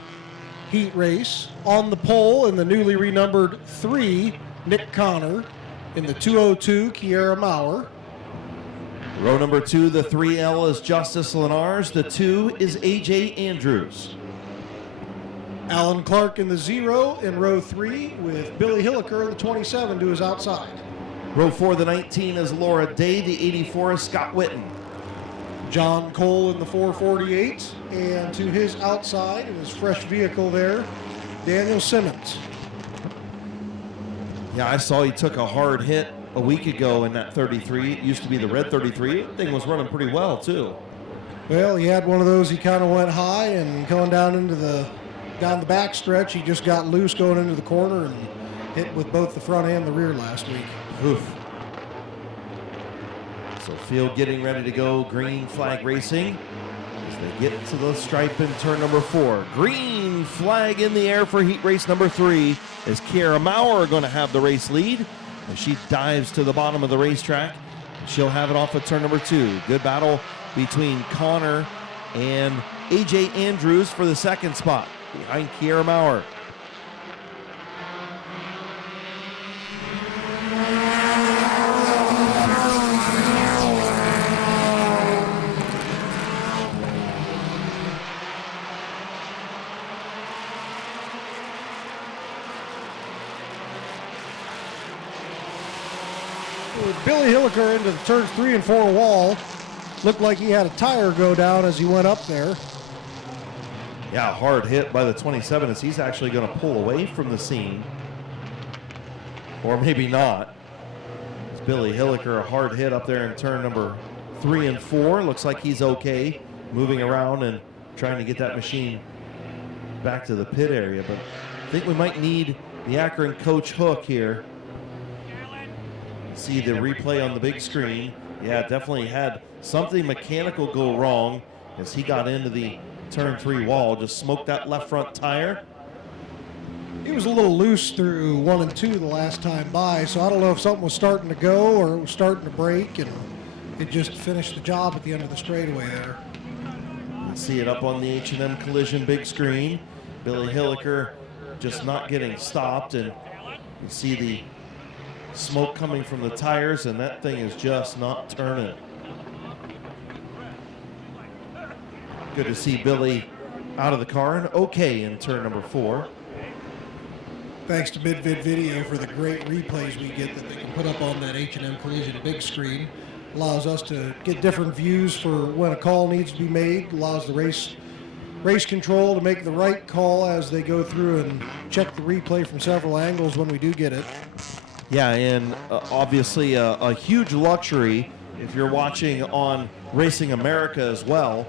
heat race. On the pole in the newly renumbered 3, Nick Connor. In the 202, Kiera Maurer. Row number 2, the 3L is Justice Lenars. The 2 is AJ Andrews. Alan Clark in the 0 in row 3 with Billy Hilliker in the 27 to his outside. Row 4, the 19 is Laura Day. The 84 is Scott Witten. John Cole in the 448, and to his outside in his fresh vehicle there, Daniel Simmons. Yeah, I saw he took a hard hit a week ago in that 33. It used to be the red 33. That thing was running pretty well, too. Well, he had one of those, he kind of went high, and going down the back stretch, he just got loose going into the corner and hit with both the front and the rear last week. Oof. So field getting ready to go, green flag racing as they get to the stripe in turn number 4. Green flag in the air for heat race number 3 as Kiera Maurer going to have the race lead as she dives to the bottom of the racetrack. She'll have it off at turn number 2. Good battle between Connor and AJ Andrews for the second spot behind Kiera Maurer. Billy Hilliker into the turns 3 and 4 wall. Looked like he had a tire go down as he went up there. Yeah, hard hit by the 27 as he's actually going to pull away from the scene. Or maybe not. It's Billy Hilliker, a hard hit up there in turn number 3 and 4. Looks like he's okay, moving around and trying to get that machine back to the pit area. But I think we might need the Akron coach Hook here. See the replay on the big screen. Yeah, definitely had something mechanical go wrong as he got into the turn 3 wall, just smoked that left front tire. He was a little loose through 1 and 2 the last time by, so I don't know if something was starting to go or it was starting to break, and it just finished the job at the end of the straightaway there. You can see it up on the H&M Collision big screen. Billy Hilliker just not getting stopped, and you see the smoke coming from the tires, and that thing is just not turning. Good to see Billy out of the car and okay in turn number 4. Thanks to Mid-Vid Video for the great replays we get that they can put up on that H&M Collision big screen. Allows us to get different views for when a call needs to be made. Allows the race control to make the right call as they go through and check the replay from several angles when we do get it. Yeah, and obviously a huge luxury if you're watching on Racing America as well.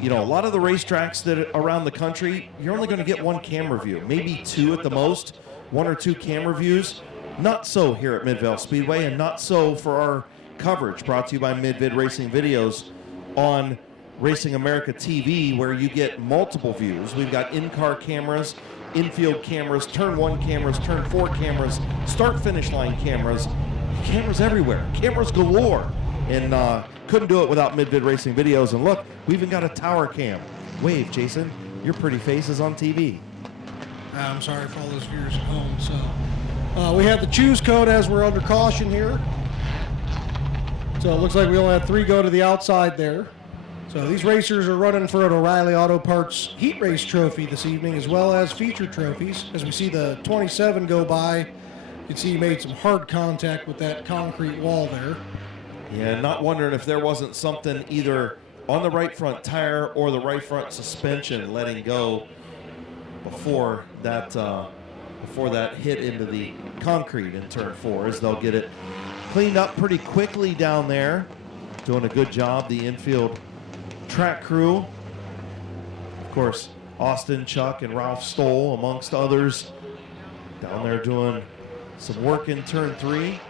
You know, a lot of the racetracks that around the country, you're only going to get one camera view, maybe two at the most, one or two camera views. Not so here at Midvale Speedway, and not so for our coverage brought to you by Mid-Vid Racing Videos on Racing America TV, where you get multiple views. We've got in-car cameras, infield cameras, turn 1 cameras, turn 4 cameras, start-finish line cameras, cameras everywhere, cameras galore. And couldn't do it without Mid-Vid Racing Videos. And look, we even got a tower cam. Wave, Jason. Your pretty face is on TV. I'm sorry for all those viewers at home. So we have the choose code as we're under caution here. So it looks like we only had 3 go to the outside there. So these racers are running for an O'Reilly Auto Parts heat race trophy this evening, as well as feature trophies. As we see the 27 go by, you can see he made some hard contact with that concrete wall there. Yeah, not wondering if there wasn't something either on the right front tire or the right front suspension letting go before that hit into the concrete in turn 4, as they'll get it cleaned up pretty quickly down there. Doing a good job, the infield track crew. Of course, Austin, Chuck, and Ralph Stoll, amongst others, down there doing some work in turn 3.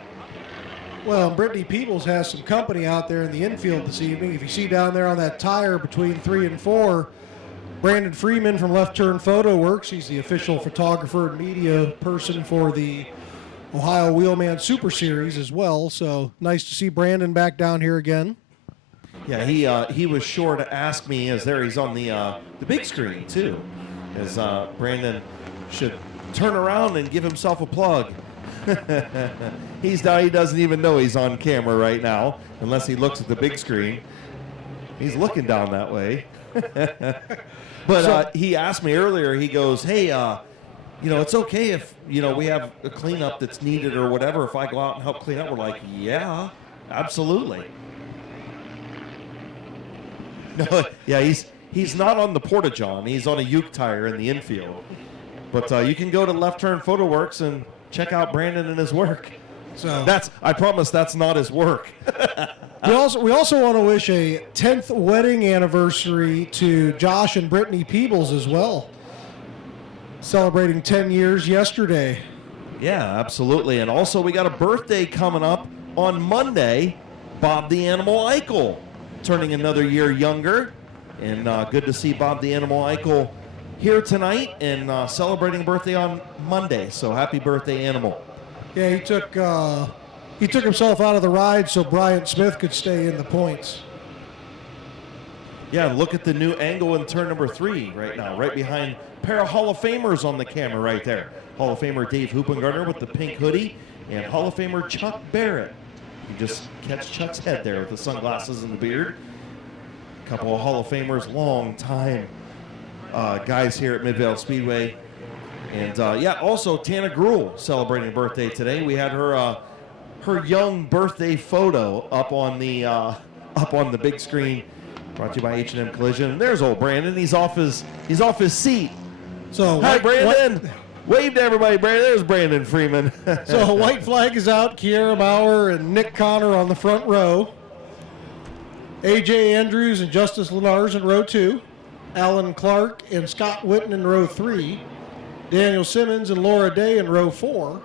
Well, Brittany Peebles has some company out there in the infield this evening. If you see down there on that tire between 3 and 4, Brandon Freeman from Left Turn Photo Works. He's the official photographer and media person for the Ohio Wheelman Super Series as well. So nice to see Brandon back down here again. Yeah, he was sure to ask me, as there he's on the big screen too, as Brandon should turn around and give himself a plug. He doesn't even know he's on camera right now, unless he looks at the big screen. He's looking down that way. But he asked me earlier, he goes, hey, you know, it's okay if, you know, we have a cleanup that's needed or whatever, if I go out and help clean up. We're like, yeah, absolutely. No, yeah, he's not on the Porta-John. He's on a Uke tire in the infield. But you can go to Left Turn Photo Works and check out Brandon and his work. So I promise that's not his work. we also want to wish a 10th wedding anniversary to Josh and Brittany Peebles as well. Celebrating 10 years yesterday. Yeah, absolutely. And also we got a birthday coming up on Monday. Bob the Animal Eichel turning another year younger. And good to see Bob the Animal Eichel here tonight and celebrating birthday on Monday. So happy birthday, Animal. Yeah, he took himself out of the ride so Bryant Smith could stay in the points. Yeah, look at the new angle in turn number 3 right now, right behind a pair of Hall of Famers on the camera right there. Hall of Famer Dave Hoopengartner with the pink hoodie, and Hall of Famer Chuck Barrett. You just catch Chuck's head there with the sunglasses and the beard. A couple of Hall of Famers, long time guys here at Midvale Speedway. And yeah, also Tana Gruhl celebrating a birthday today. We had her young birthday photo up on the big screen, brought to you by H&M Collision. And there's old Brandon. He's off his seat. So hi, Brandon. Wave to everybody, Brandon. There's Brandon Freeman. So white flag is out. Kiera Bauer and Nick Connor on the front row. A.J. Andrews and Justice Lenars in row 2. Alan Clark and Scott Witten in row 3. Daniel Simmons and Laura Day in row 4.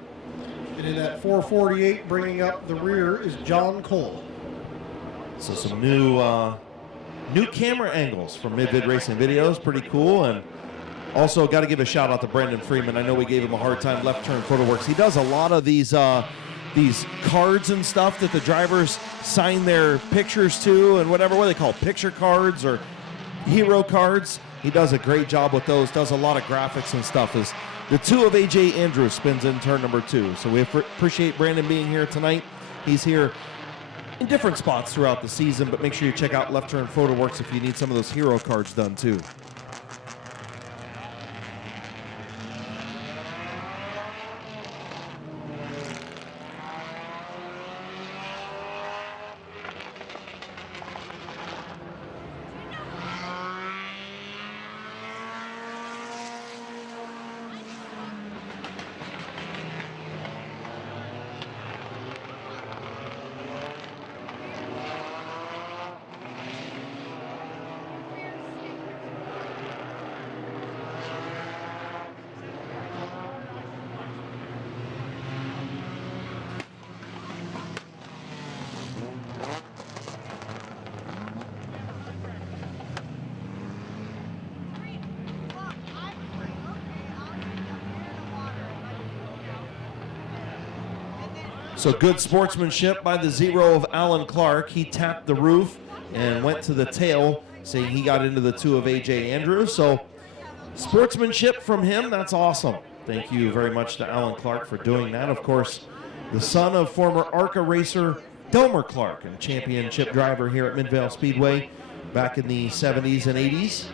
And in that 448 bringing up the rear is John Cole. So some new camera angles from Mid-Vid Racing Videos. Pretty cool. And also got to give a shout out to Brandon Freeman. I know we gave him a hard time. Left Turn Photo Works. He does a lot of these cards and stuff that the drivers sign their pictures to and whatever. What do they call picture cards or hero cards? He does a great job with those, does a lot of graphics and stuff. As the 2 of A.J. Andrews spins in turn number 2. So we appreciate Brandon being here tonight. He's here in different spots throughout the season, but make sure you check out Left Turn Photo Works if you need some of those hero cards done too. So good sportsmanship by the 0 of Alan Clark. He tapped the roof and went to the tail, saying he got into the 2 of A.J. Andrews. So sportsmanship from him, that's awesome. Thank you very much to Alan Clark for doing that. Of course, the son of former ARCA racer Delmer Clark, and championship driver here at Midvale Speedway back in the 70s and 80s.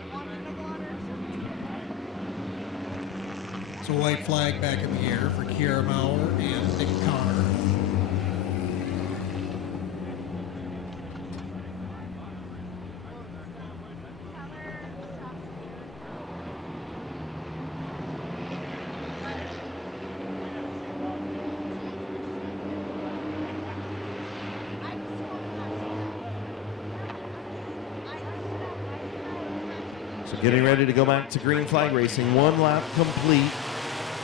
So white flag back in the air for Kiara Maurer and Nick Connor. So getting ready to go back to green flag racing. 1 lap complete.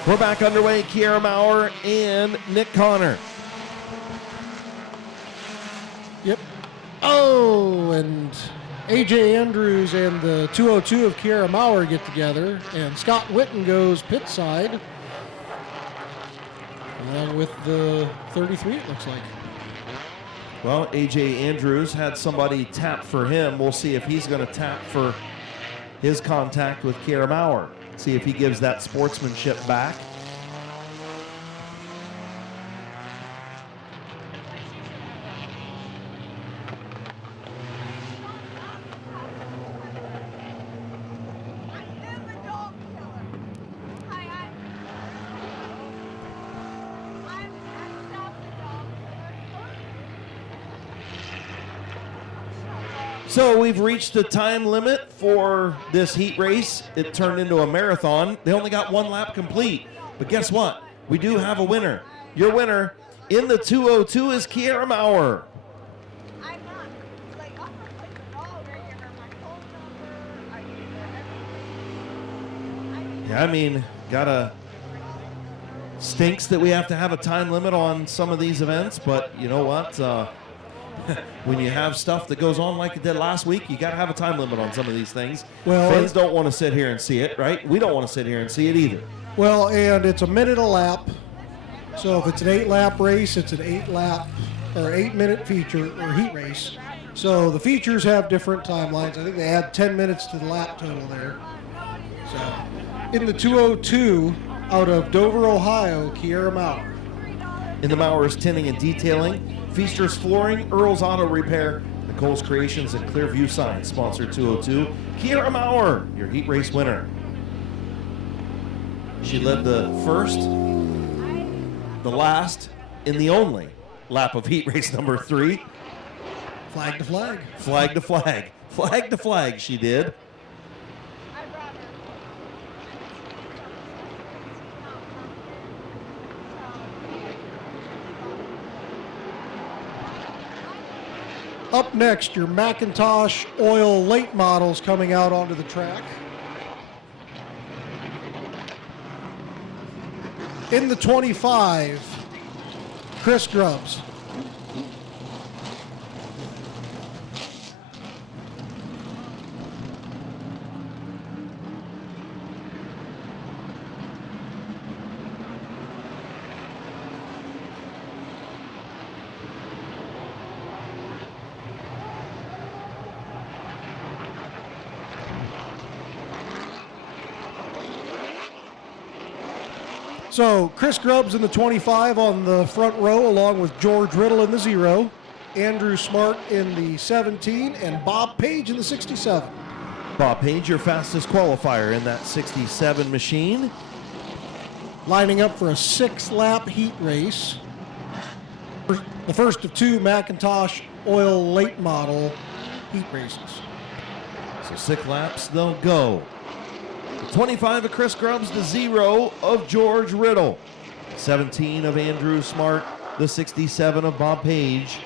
We're back underway. Kiara Maurer and Nick Connor. Yep. Oh, and A.J. Andrews and the 202 of Kiara Maurer get together, and Scott Witten goes pit side, along with the 33, it looks like. Well, A.J. Andrews had somebody tap for him. We'll see if he's going to tap for his contact with Kiara Maurer. See if he gives that sportsmanship back. So we've reached the time limit for this heat race. It turned into a marathon. They only got 1 lap complete. But guess what? We do have a winner. Your winner in the 202 is Kiara Maurer. Yeah, I mean, stinks that we have to have a time limit on some of these events, but you know what? When you have stuff that goes on like it did last week, you got to have a time limit on some of these things. Well, fans don't want to sit here and see it, right? We don't want to sit here and see it either. Well, and it's a minute a lap. So if it's an 8-lap race, it's an 8-lap or 8-minute feature or heat race. So the features have different timelines. I think they add 10 minutes to the lap total there. So in the 202 out of Dover, Ohio, Kiara Maurer. In the Maurer's Tinting and Detailing, Feaster's Flooring, Earl's Auto Repair, Nicole's Creations, and Clearview Signs, sponsored 202. Kiara Maurer, your heat race winner. She led the first, the last, and the only lap of heat race number 3. Flag to flag. Flag to flag. Flag to flag, she did. Up next, your Macintosh oil late models coming out onto the track. In the 25, Chris Grubbs. So Chris Grubbs in the 25 on the front row, along with George Riddle in the 0, Andrew Smart in the 17, and Bob Page in the 67. Bob Page, your fastest qualifier in that 67 machine. Lining up for a 6-lap heat race. The first of 2 Macintosh oil late model heat races. So 6 laps they'll go. The 25 of Chris Grubbs, the 0 of George Riddle. 17 of Andrew Smart, the 67 of Bob Page.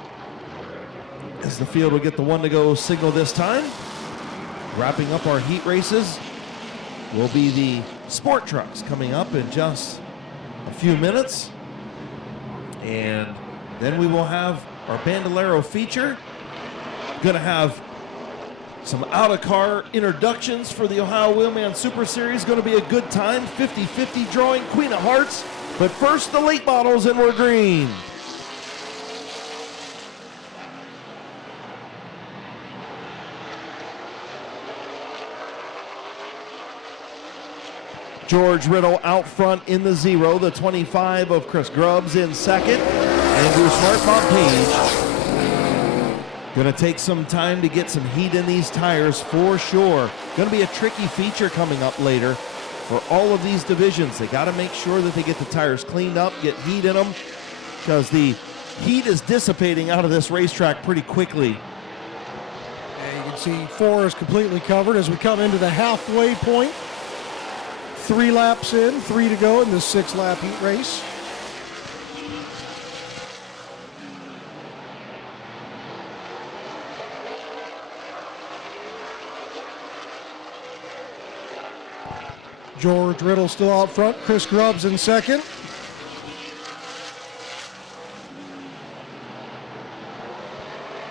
As the field will get the 1 to go signal this time. Wrapping up our heat races will be the sport trucks coming up in just a few minutes. And then we will have our Bandolero feature. Going to have some out-of-car introductions for the Ohio Wheelman Super Series. Going to be a good time. 50-50 drawing, Queen of Hearts. But first, the late models, and we're green. George Riddle out front in the 0. The 25 of Chris Grubbs in second. Andrew Smart, Bob Page. Going to take some time to get some heat in these tires for sure. Going to be a tricky feature coming up later for all of these divisions. They got to make sure that they get the tires cleaned up, get heat in them, because the heat is dissipating out of this racetrack pretty quickly. And you can see 4 is completely covered as we come into the halfway point. 3 laps in, 3 to go in this 6-lap heat race. George Riddle still out front. Chris Grubbs in second.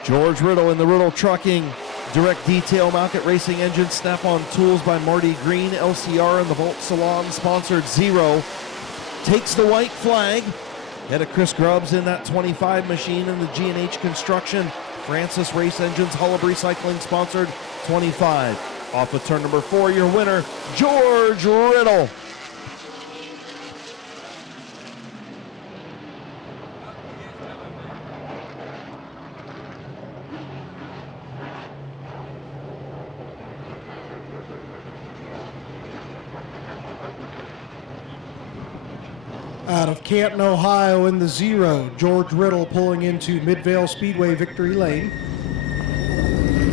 George Riddle in the Riddle Trucking Direct Detail Malket Racing Engine Snap-on Tools by Marty Green. LCR and the Volt Salon sponsored 0 takes the white flag. Ahead of Chris Grubbs in that 25 machine in the G&H Construction Francis Race Engines Hullab Recycling sponsored 25. Off of turn number 4, your winner, George Riddle. Out of Canton, Ohio in the 0, George Riddle pulling into Midvale Speedway Victory Lane.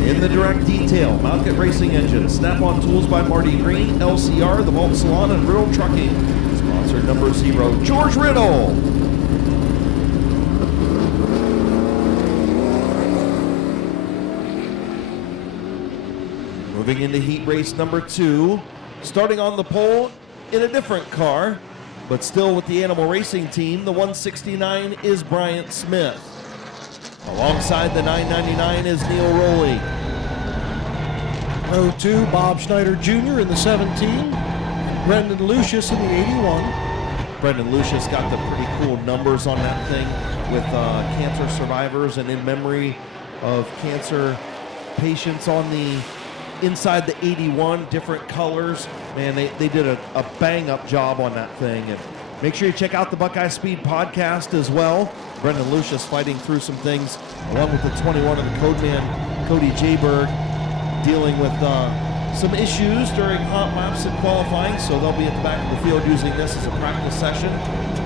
In the Direct Detail, Malket Racing Engine, Snap-on Tools by Marty Green, LCR, the Volt Salon, and Riddle Trucking. Sponsor number 0, George Riddle. Moving into heat race number 2, starting on the pole in a different car, but still with the Animal Racing team, the 169 is Bryant Smith. Alongside the 999 is Neil Rowley. Row 2, Bob Schneider Jr. in the 17. Brendan Lucius in the 81. Brendan Lucius got the pretty cool numbers on that thing with cancer survivors and in memory of cancer patients on the inside the 81, different colors. Man, they did a bang-up job on that thing. And make sure you check out the Buckeye Speed podcast as well. Brendan Lucius fighting through some things, along with the 21 of the Codeman, Cody Jayberg, dealing with some issues during hot laps and qualifying, so they'll be at the back of the field using this as a practice session.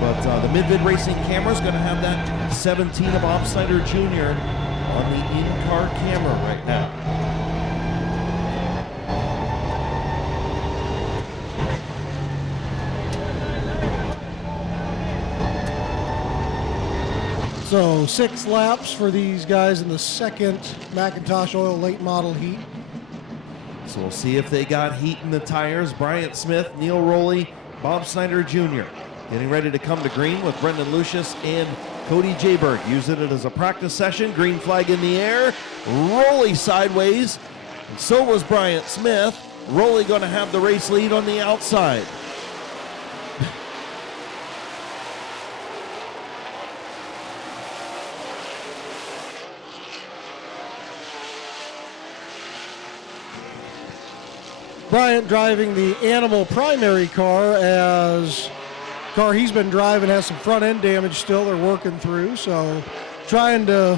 But the Mid-Vid Racing camera is going to have that 17 of Bob Snyder Jr. on the in-car camera right now. So 6 laps for these guys in the second Macintosh Oil late model heat. So we'll see if they got heat in the tires. Bryant Smith, Neil Rowley, Bob Snyder Jr. getting ready to come to green with Brendan Lucius and Cody Jayberg. Using it as a practice session. Green flag in the air. Rowley sideways. And so was Bryant Smith. Rowley going to have the race lead on the outside. Bryant driving the Animal primary car, as car he's been driving has some front end damage still they're working through, so trying to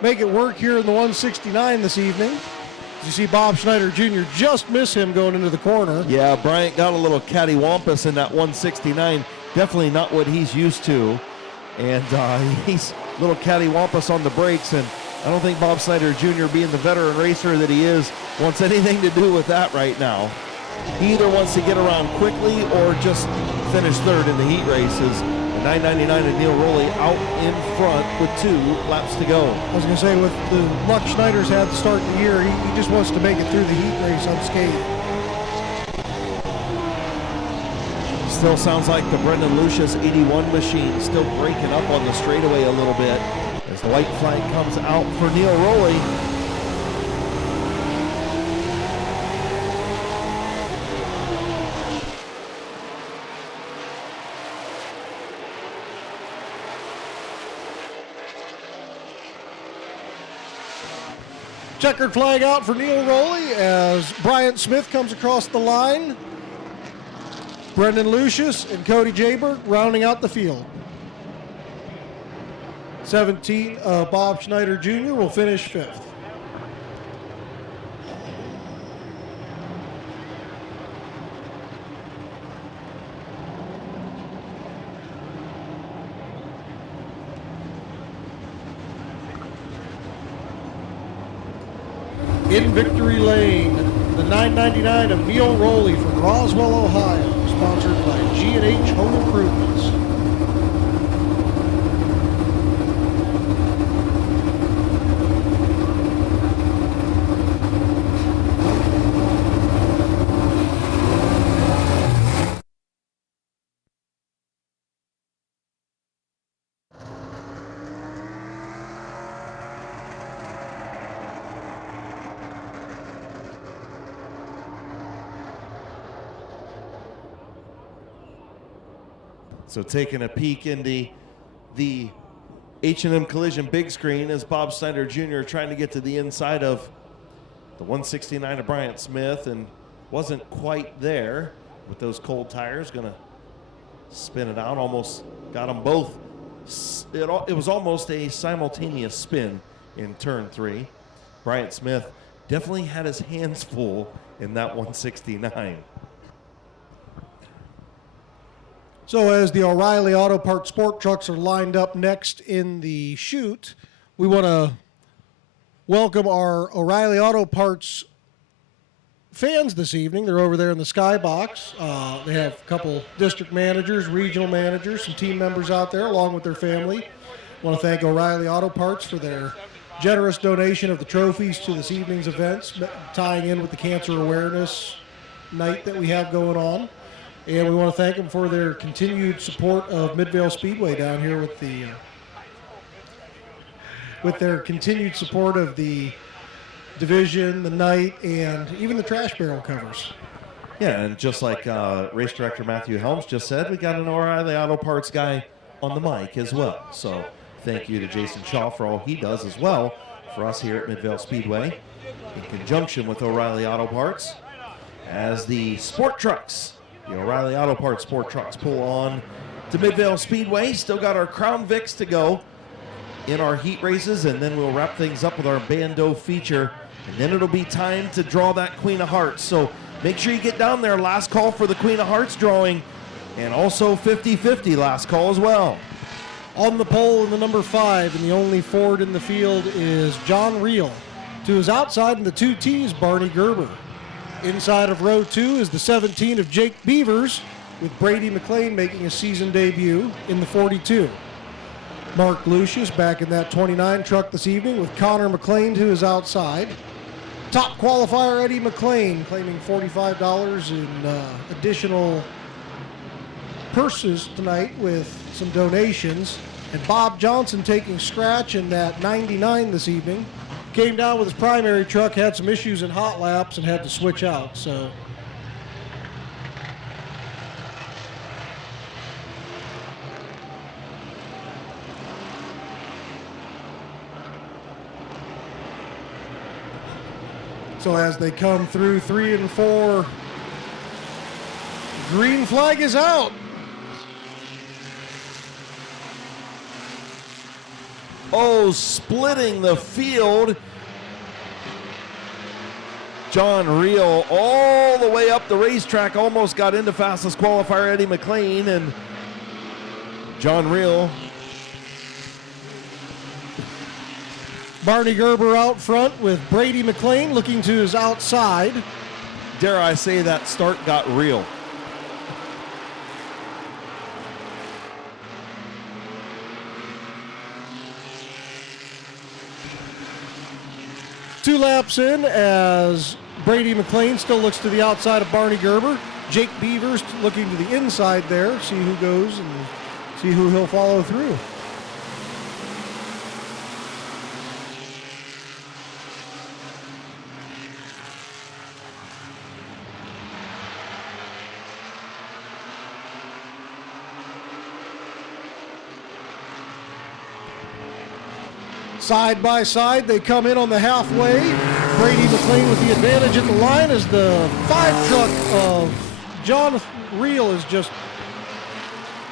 make it work here in the 169 this evening. As you see Bob Schneider Jr. just miss him going into the corner. Yeah, Bryant got a little cattywampus in that 169. Definitely not what he's used to. And he's a little cattywampus on the brakes, and I don't think Bob Snyder Jr., being the veteran racer that he is, wants anything to do with that right now. He either wants to get around quickly or just finish third in the heat races. The 999 and Neil Rowley out in front with 2 laps to go. I was going to say, with the luck Schneider's had to start the year, he just wants to make it through the heat race unscathed. Still sounds like the Brendan Lucius 81 machine still breaking up on the straightaway a little bit as the white flag comes out for Neil Rowley. Checkered flag out for Neil Rowley as Bryant Smith comes across the line. Brendan Lucius and Cody Jaybert rounding out the field. 17, Bob Schneider Jr. will finish 5th. In victory lane, the 999 of Neil Rowley from Roswell, Ohio, sponsored by G&H Home Improvements. So taking a peek into the H&M Collision big screen as Bob Snyder Jr. trying to get to the inside of the 169 of Bryant Smith and wasn't quite there with those cold tires. Going to spin it out. Almost got them both. It was almost a simultaneous spin in turn 3. Bryant Smith definitely had his hands full in that 169. So as the O'Reilly Auto Parts Sport Trucks are lined up next in the chute, we want to welcome our O'Reilly Auto Parts fans this evening. They're over there in the skybox. They have a couple district managers, regional managers, some team members out there along with their family. I want to thank O'Reilly Auto Parts for their generous donation of the trophies to this evening's events, tying in with the cancer awareness night that we have going on. And we want to thank them for their continued support of Midvale Speedway down here with their continued support of the division, the night, and even the trash barrel covers. Yeah, and just like race director Matthew Helms just said, we got an O'Reilly Auto Parts guy on the mic as well. So thank you to Jason Shaw for all he does as well for us here at Midvale Speedway in conjunction with O'Reilly Auto Parts as the sport trucks, the O'Reilly Auto Parts Sport Trucks pull on to Midvale Speedway. Still got our Crown Vics to go in our heat races, and then we'll wrap things up with our Bando feature, and then it'll be time to draw that Queen of Hearts. So make sure you get down there. Last call for the Queen of Hearts drawing, and also 50-50 last call as well. On the pole in the number 5, and the only Ford in the field is John Reel. To his outside in the 2Ts, Barney Gerber. Inside of row 2 is the 17 of Jake Beavers, with Brady McLean making his season debut in the 42. Mark Lucius back in that 29 truck this evening with Connor McLean to his outside. Top qualifier Eddie McLean claiming $45 in additional purses tonight with some donations. And Bob Johnson taking scratch in that 99 this evening. Came down with his primary truck, had some issues in hot laps, and had to switch out. So as they come through 3 and 4, green flag is out. Oh, splitting the field. John Reel all the way up the racetrack, almost got into fastest qualifier Eddie McLean, and John Reel. Barney Gerber out front with Brady McLean looking to his outside. Dare I say that start got real. Two laps in as Brady McLean still looks to the outside of Barney Gerber. Jake Beavers looking to the inside there, see who goes and see who he'll follow through. Side by side, they come in on the halfway. Brady McLean with the advantage at the line as the 5 truck of John Reel is just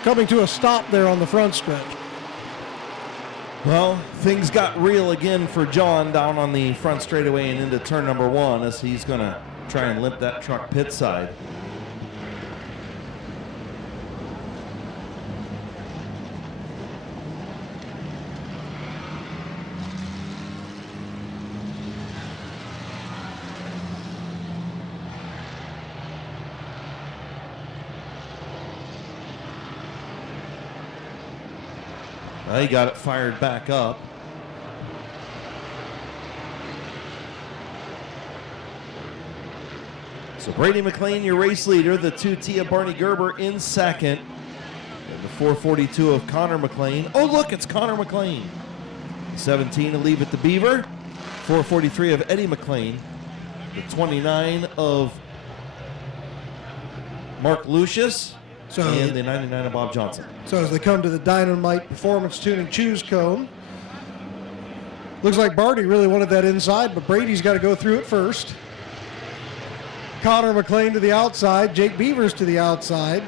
coming to a stop there on the front stretch. Well, things got real again for John down on the front straightaway and into turn number 1 as he's going to try and limp that truck pit side. Well, he got it fired back up. So Brady McLean, your race leader, the 2T of Barney Gerber in second. And the 442 of Connor McLean. Oh, look, it's Connor McLean. 17 to Leave It to Beaver. 443 of Eddie McLean. The 29 of Mark Lucius. And the 99 of Bob Johnson. So as they come to the Dynamite Performance Tuning Choose Cone, looks like Barney really wanted that inside, but Brady's got to go through it first. Connor McLean to the outside, Jake Beavers to the outside,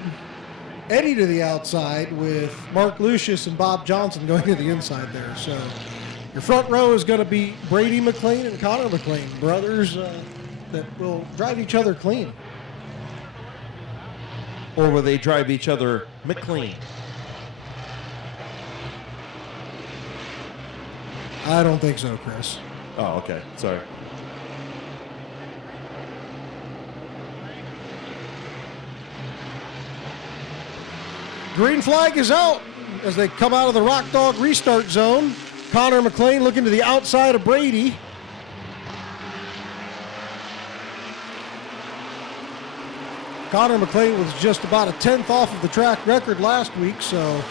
Eddie to the outside with Mark Lucius and Bob Johnson going to the inside there. So your front row is going to be Brady McLean and Connor McLean, brothers that will drive each other clean. Or will they drive each other McLean? I don't think so, Chris. Oh, okay. Sorry. Green flag is out as they come out of the Rock Dog restart zone. Connor McLean looking to the outside of Brady. Connor McLean was just about a 10th off of the track record last week, so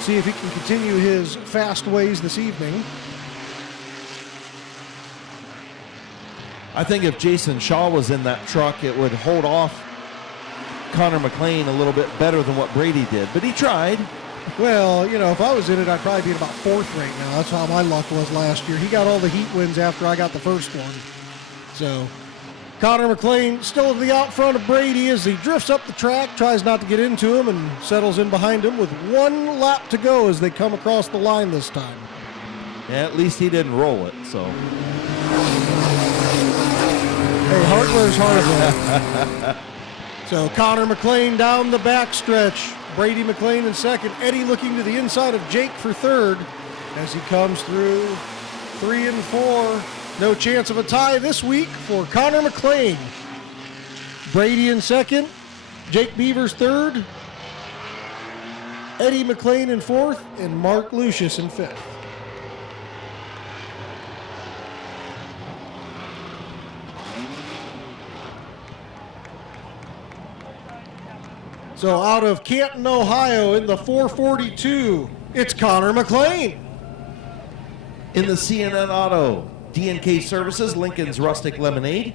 see if he can continue his fast ways this evening. I think if Jason Shaw was in that truck, it would hold off Connor McLean a little bit better than what Brady did, but he tried. Well, you know, if I was in it, I'd probably be at about 4th right now. That's how my luck was last year. He got all the heat wins after I got the first one. So Connor McLean still to the out front of Brady as he drifts up the track, tries not to get into him, and settles in behind him with 1 lap to go as they come across the line this time. Yeah, at least he didn't roll it, so. Hey, hardware's hardware. So Connor McLean down the backstretch. Brady McLean in second. Eddie looking to the inside of Jake for third as he comes through 3 and 4. No chance of a tie this week for Connor McLean. Brady in second. Jake Beavers third. Eddie McLean in fourth. And Mark Lucius in fifth. So out of Canton, Ohio in the 442, it's Connor McLean. In the CNN Auto, D&K Services, Lincoln's Rustic Lemonade,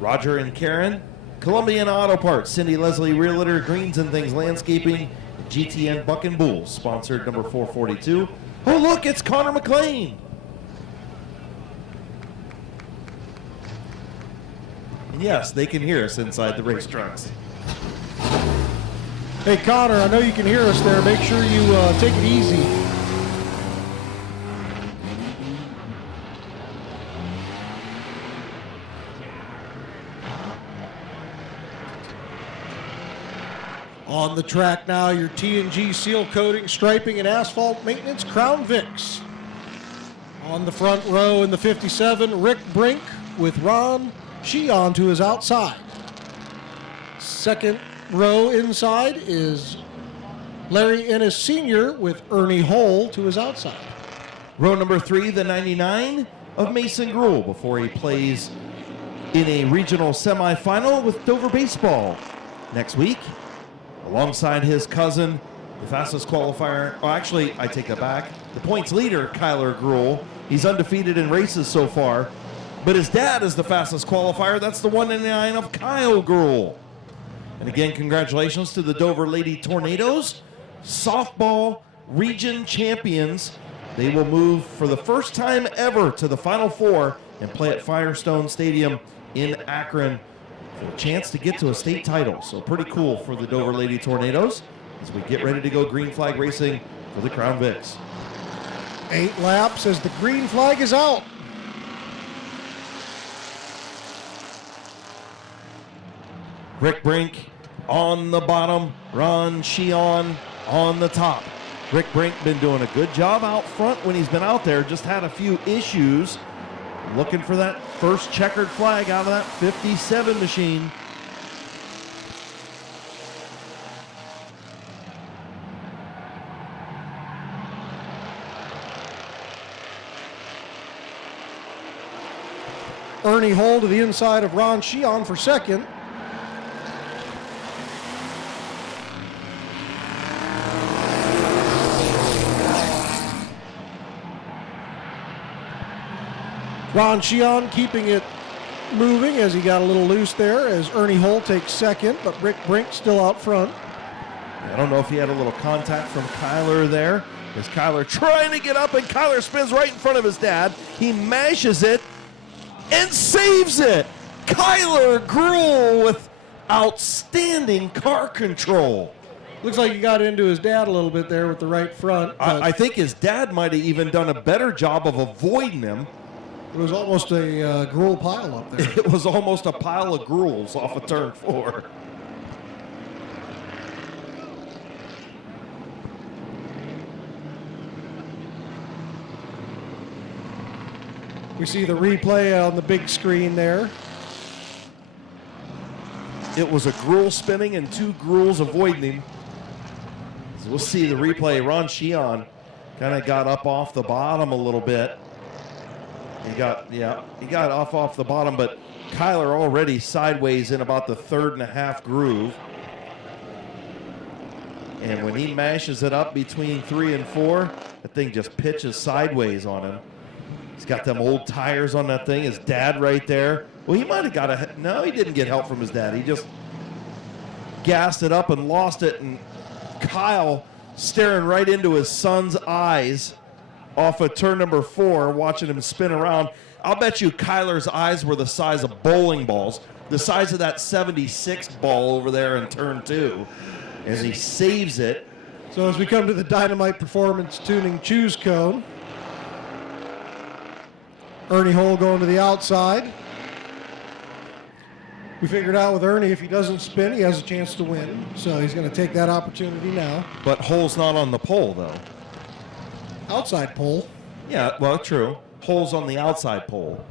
Roger and Karen, Columbian Auto Parts, Cindy Leslie Realtor, Greens and Things Landscaping, GTN Buck and Bulls, sponsored number 442. Oh, look, it's Connor McLean. And yes, they can hear us inside the race trucks. Hey, Connor, I know you can hear us there. Make sure you take it easy. On the track now, your T&G seal coating, striping, and asphalt maintenance, Crown Vics. On the front row in the 57, Rick Brink with Ron Sheehan to his outside. Second row inside is Larry Ennis Sr. with Ernie Hole to his outside. Row number 3, the 99 of Mason Gruhl before he plays in a regional semifinal with Dover Baseball next week. Alongside his cousin, the fastest qualifier. Oh, actually, I take that back. The points leader, Kyler Gruhl. He's undefeated in races so far. But his dad is the fastest qualifier. That's the 199 of Kyle Gruhl. And again, congratulations to the Dover Lady Tornadoes, softball region champions. They will move for the first time ever to the Final Four and play at Firestone Stadium in Akron for a chance to get to a state title. So pretty cool for the Dover Lady Tornadoes as we get ready to go green flag racing for the Crown Vics. 8 laps as the green flag is out. Rick Brink on the bottom, Ron Sheehan on the top. Rick Brink been doing a good job out front when he's been out there, just had a few issues. Looking for that first checkered flag out of that 57 machine. Ernie Hull to the inside of Ron Sheehan for second. Ron Sheehan keeping it moving as he got a little loose there as Ernie Hull takes second, but Rick Brink still out front. I don't know if he had a little contact from Kyler there. As Kyler trying to get up and Kyler spins right in front of his dad. He mashes it and saves it. Kyler Gruhl with outstanding car control. Looks like he got into his dad a little bit there with the right front. I think his dad might have even done a better job of avoiding him. It was almost a Gruhl pile up there. It was almost a pile of Gruhls off of turn 4. We see the replay on the big screen there. It was a Gruhl spinning and 2 Gruhls avoiding him. So we'll see the replay. Ron Sheehan kind of got up off the bottom a little bit. He got off the bottom, but Kyler already sideways in about the 3.5 groove. And when he mashes it up between 3 and 4, that thing just pitches sideways on him. He's got them old tires on that thing. His dad right there. Well, he might have got no, he didn't get help from his dad. He just gassed it up and lost it. And Kyle staring right into his son's eyes off of turn number 4, watching him spin around. I'll bet you Kyler's eyes were the size of bowling balls, the size of that 76 ball over there in turn 2, as he saves it. So as we come to the Dynamite Performance Tuning Choose Cone, Ernie Hull going to the outside. We figured out with Ernie, if he doesn't spin, he has a chance to win. So he's going to take that opportunity now. But Hull's not on the pole, though. Outside pole. Yeah, well, true. Hull's on the outside pole.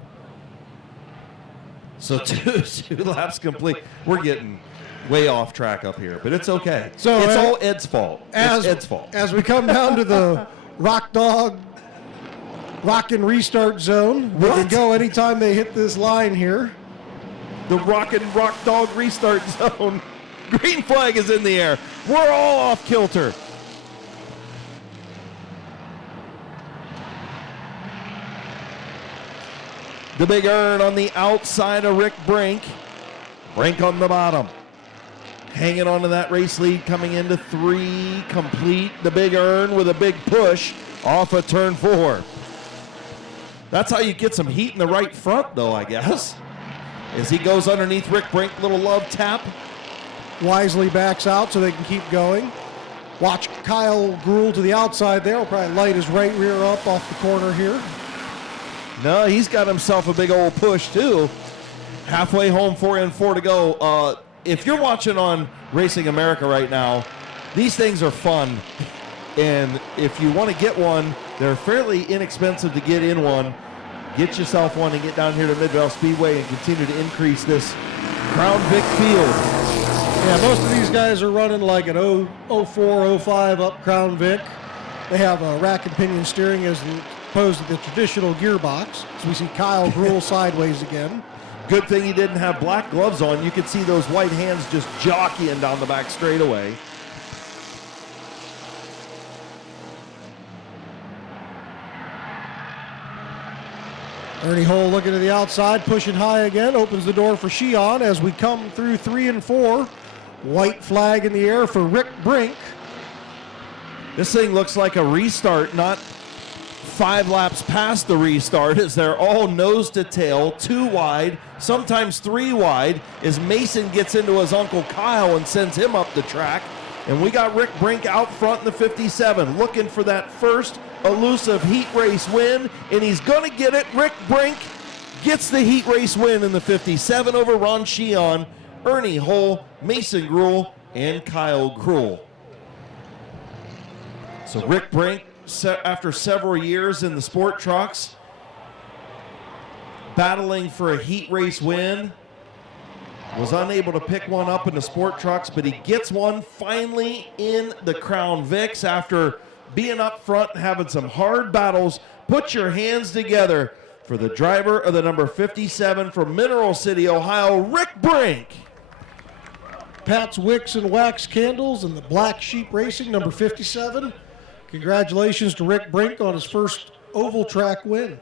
So two laps complete. We're getting way off track up here, but it's okay. So it's all Ed's fault. It's Ed's fault. As we come down to the Rock and Restart zone, we can go anytime they hit this line here. The Rock Dog Restart zone. Green flag is in the air. We're all off kilter. The big earn on the outside of Rick Brink. Brink on the bottom. Hanging on to that race lead coming into 3 complete. The big earn with a big push off of turn 4. That's how you get some heat in the right front, though, I guess. As he goes underneath Rick Brink, little love tap. Wisely backs out so they can keep going. Watch Kyle Gruhl to the outside there. Will probably light his right rear up off the corner here. No, he's got himself a big old push, too. Halfway home, 4 and 4 to go. If you're watching on Racing America right now, these things are fun. And if you want to get one, they're fairly inexpensive to get in one. Get yourself one and get down here to Midvale Speedway and continue to increase this Crown Vic field. Yeah, most of these guys are running like an 04, 05 up Crown Vic. They have a rack and pinion steering as opposed to the traditional gearbox. So we see Kyle Gruhl sideways again. Good thing he didn't have black gloves on. You could see those white hands just jockeying down the back straightaway. Ernie Hull looking to the outside, pushing high again, opens the door for Sheehan as we come through 3 and 4. White flag in the air for Rick Brink. This thing looks like a restart, not 5 laps past the restart as they're all nose to tail, 2 wide, sometimes 3 wide, as Mason gets into his Uncle Kyle and sends him up the track. And we got Rick Brink out front in the 57, looking for that first elusive heat race win, and he's going to get it. Rick Brink gets the heat race win in the 57 over Ron Sheehan, Ernie Hull, Mason Gruhl, and Kyle Gruhl. So Rick Brink, after several years in the sport trucks, battling for a heat race win, was unable to pick one up in the sport trucks, but he gets one finally in the Crown Vics after being up front and having some hard battles. Put your hands together for the driver of the number 57 from Mineral City, Ohio, Rick Brink. Pat's Wicks and Wax Candles and the Black Sheep Racing, number 57. Congratulations to Rick Brink on his first oval track win.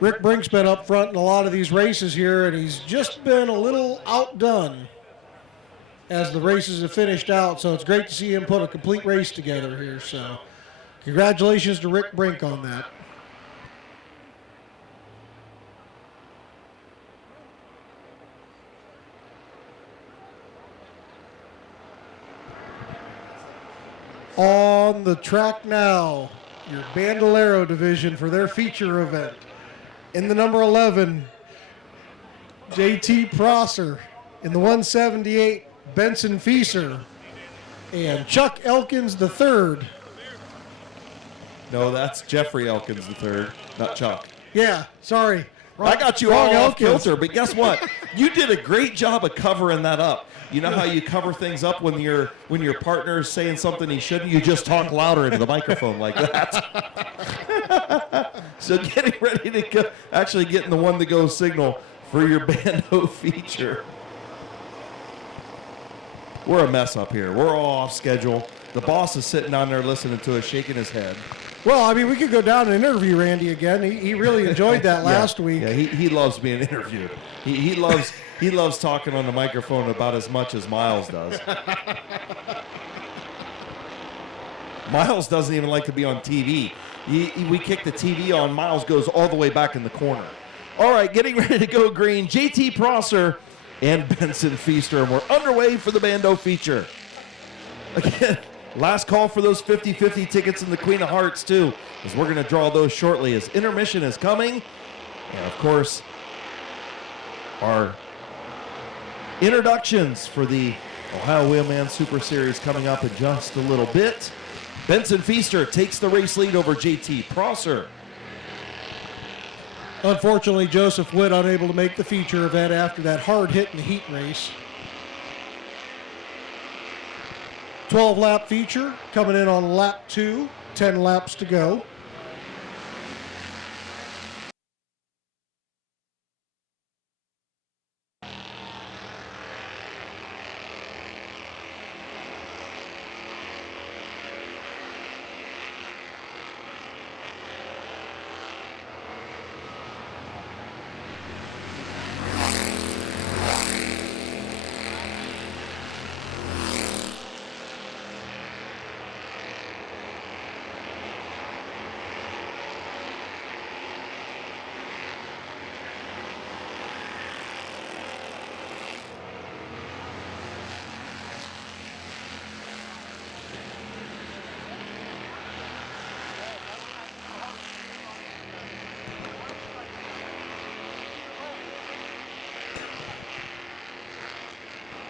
Rick Brink's been up front in a lot of these races here, and he's just been a little outdone as the races have finished out, so it's great to see him put a complete race together here. So congratulations to Rick Brink on that. On the track now, your Bandolero division for their feature event. In the number 11, JT Prosser. In the 178, Benson Fieser. And Chuck Elkins III. No, that's Jeffrey Elkins III, not Chuck. Yeah, sorry. I got you all off kilter, but guess what? You did a great job of covering that up. You know how you cover things up when your partner is saying something he shouldn't? You just talk louder into the microphone like that. So getting ready to go, actually getting the one to go signal for your Bando feature. We're a mess up here. We're all off schedule. The boss is sitting down there listening to us, shaking his head. Well, I mean, we could go down and interview Randy again. He really enjoyed that last week. Yeah, he loves being interviewed. He loves talking on the microphone about as much as Miles does. Miles doesn't even like to be on TV. We kick the TV on. Miles goes all the way back in the corner. All right, getting ready to go green. JT Prosser and Benson Feaster, and we're underway for the Bando feature. Again, last call for those 50-50 tickets in the Queen of Hearts, too, as we're going to draw those shortly as intermission is coming. And, of course, our introductions for the Ohio Wheelman Super Series coming up in just a little bit. Benson Feaster takes the race lead over JT Prosser. Unfortunately, Joseph Witt unable to make the feature event after that hard hit in the heat race. 12-lap feature coming in on lap 2, 10 laps to go.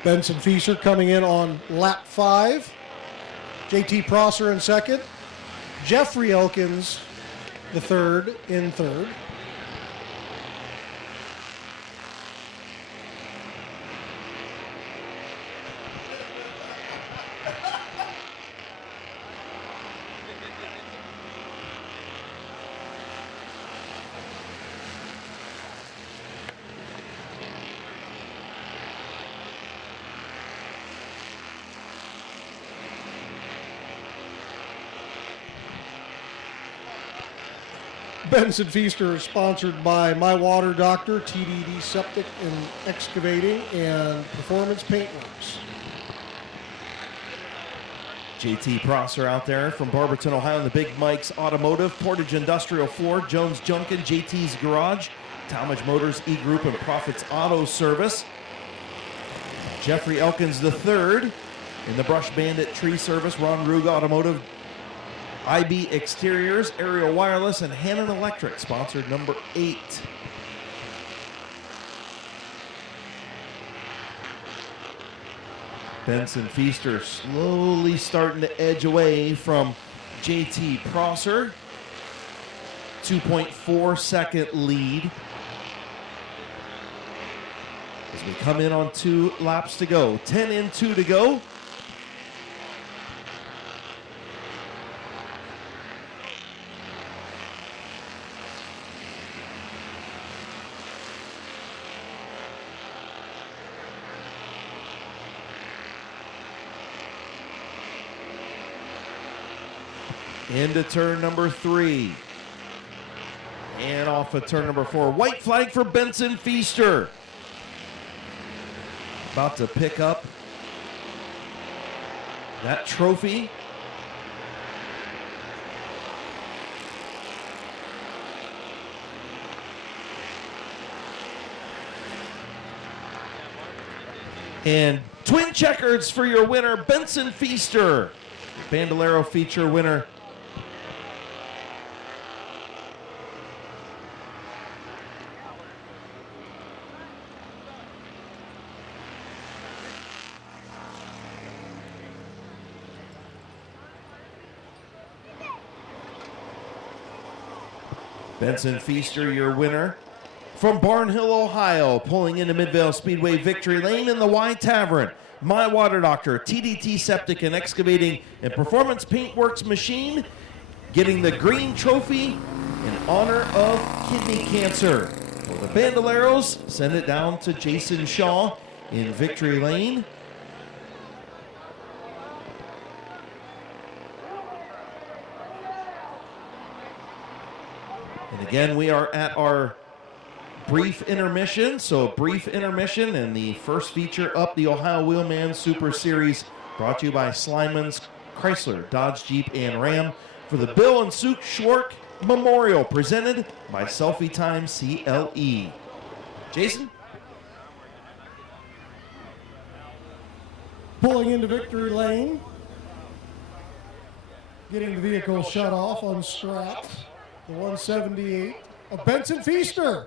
Benson Fieser coming in on lap 5. JT Prosser in second. Jeffrey Elkins the third in third. Benson Feaster is sponsored by My Water Doctor, TDD Septic and Excavating, and Performance Paintworks. JT Prosser out there from Barberton, Ohio, in the Big Mike's Automotive, Portage Industrial Ford, Jones Junkin, JT's Garage, Talmadge Motors, E-Group, and Profits Auto Service. Jeffrey Elkins III in the Brush Bandit Tree Service, Ron Ruga Automotive, IB Exteriors, Aerial Wireless, and Hannon Electric, sponsored number 8. Benson Feaster slowly starting to edge away from JT Prosser. 2.4 second lead. As we come in on 2 laps to go. 10 in, 2 to go. Into turn number 3. And off of turn number 4. White flag for Benson Feaster. About to pick up that trophy. And twin checkers for your winner, Benson Feaster. Bandolero feature winner. Benson Feaster, your winner. From Barnhill, Ohio, pulling into Midvale Speedway Victory Lane in the Y Tavern. My Water Doctor, TDT Septic and Excavating and Performance Paintworks Machine, getting the green trophy in honor of kidney cancer. For the Bandoleros, send it down to Jason Shaw in Victory Lane. And again, we are at our brief intermission. So a brief intermission, and the first feature up, the Ohio Wheelman Super Series, brought to you by Slyman's Chrysler, Dodge, Jeep, and Ram, for the Bill and Sue Schwark Memorial, presented by Selfie Time CLE. Jason? Pulling into Victory Lane. Getting the vehicle shut off, unstrapped. The 178 of Benson Feaster.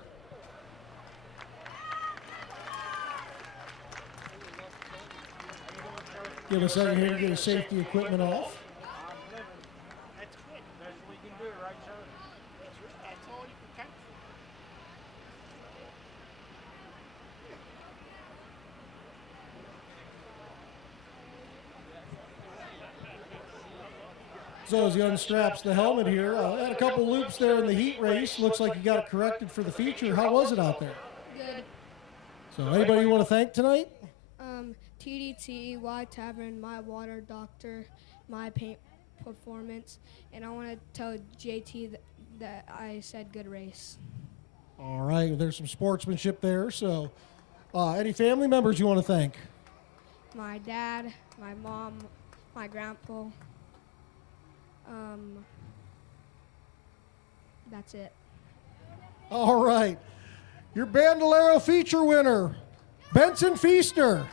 Give a second here to get his safety equipment off. That's quick. That's what you can do, right, sir? That's all you can count for. So as he unstraps the helmet here, had a couple loops there in the heat race. Looks like he got it corrected for the feature. How was it out there? Good. So anybody you want to thank tonight? TDT, Y Tavern, My Water Doctor, My Paint Performance, and I want to tell JT that I said good race. All right, there's some sportsmanship there. So any family members you want to thank? My dad, my mom, my grandpa. That's it. All right. Your Bandolero feature winner, Benson Feaster.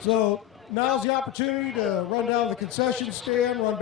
So now's the opportunity to run down to the concession stand, run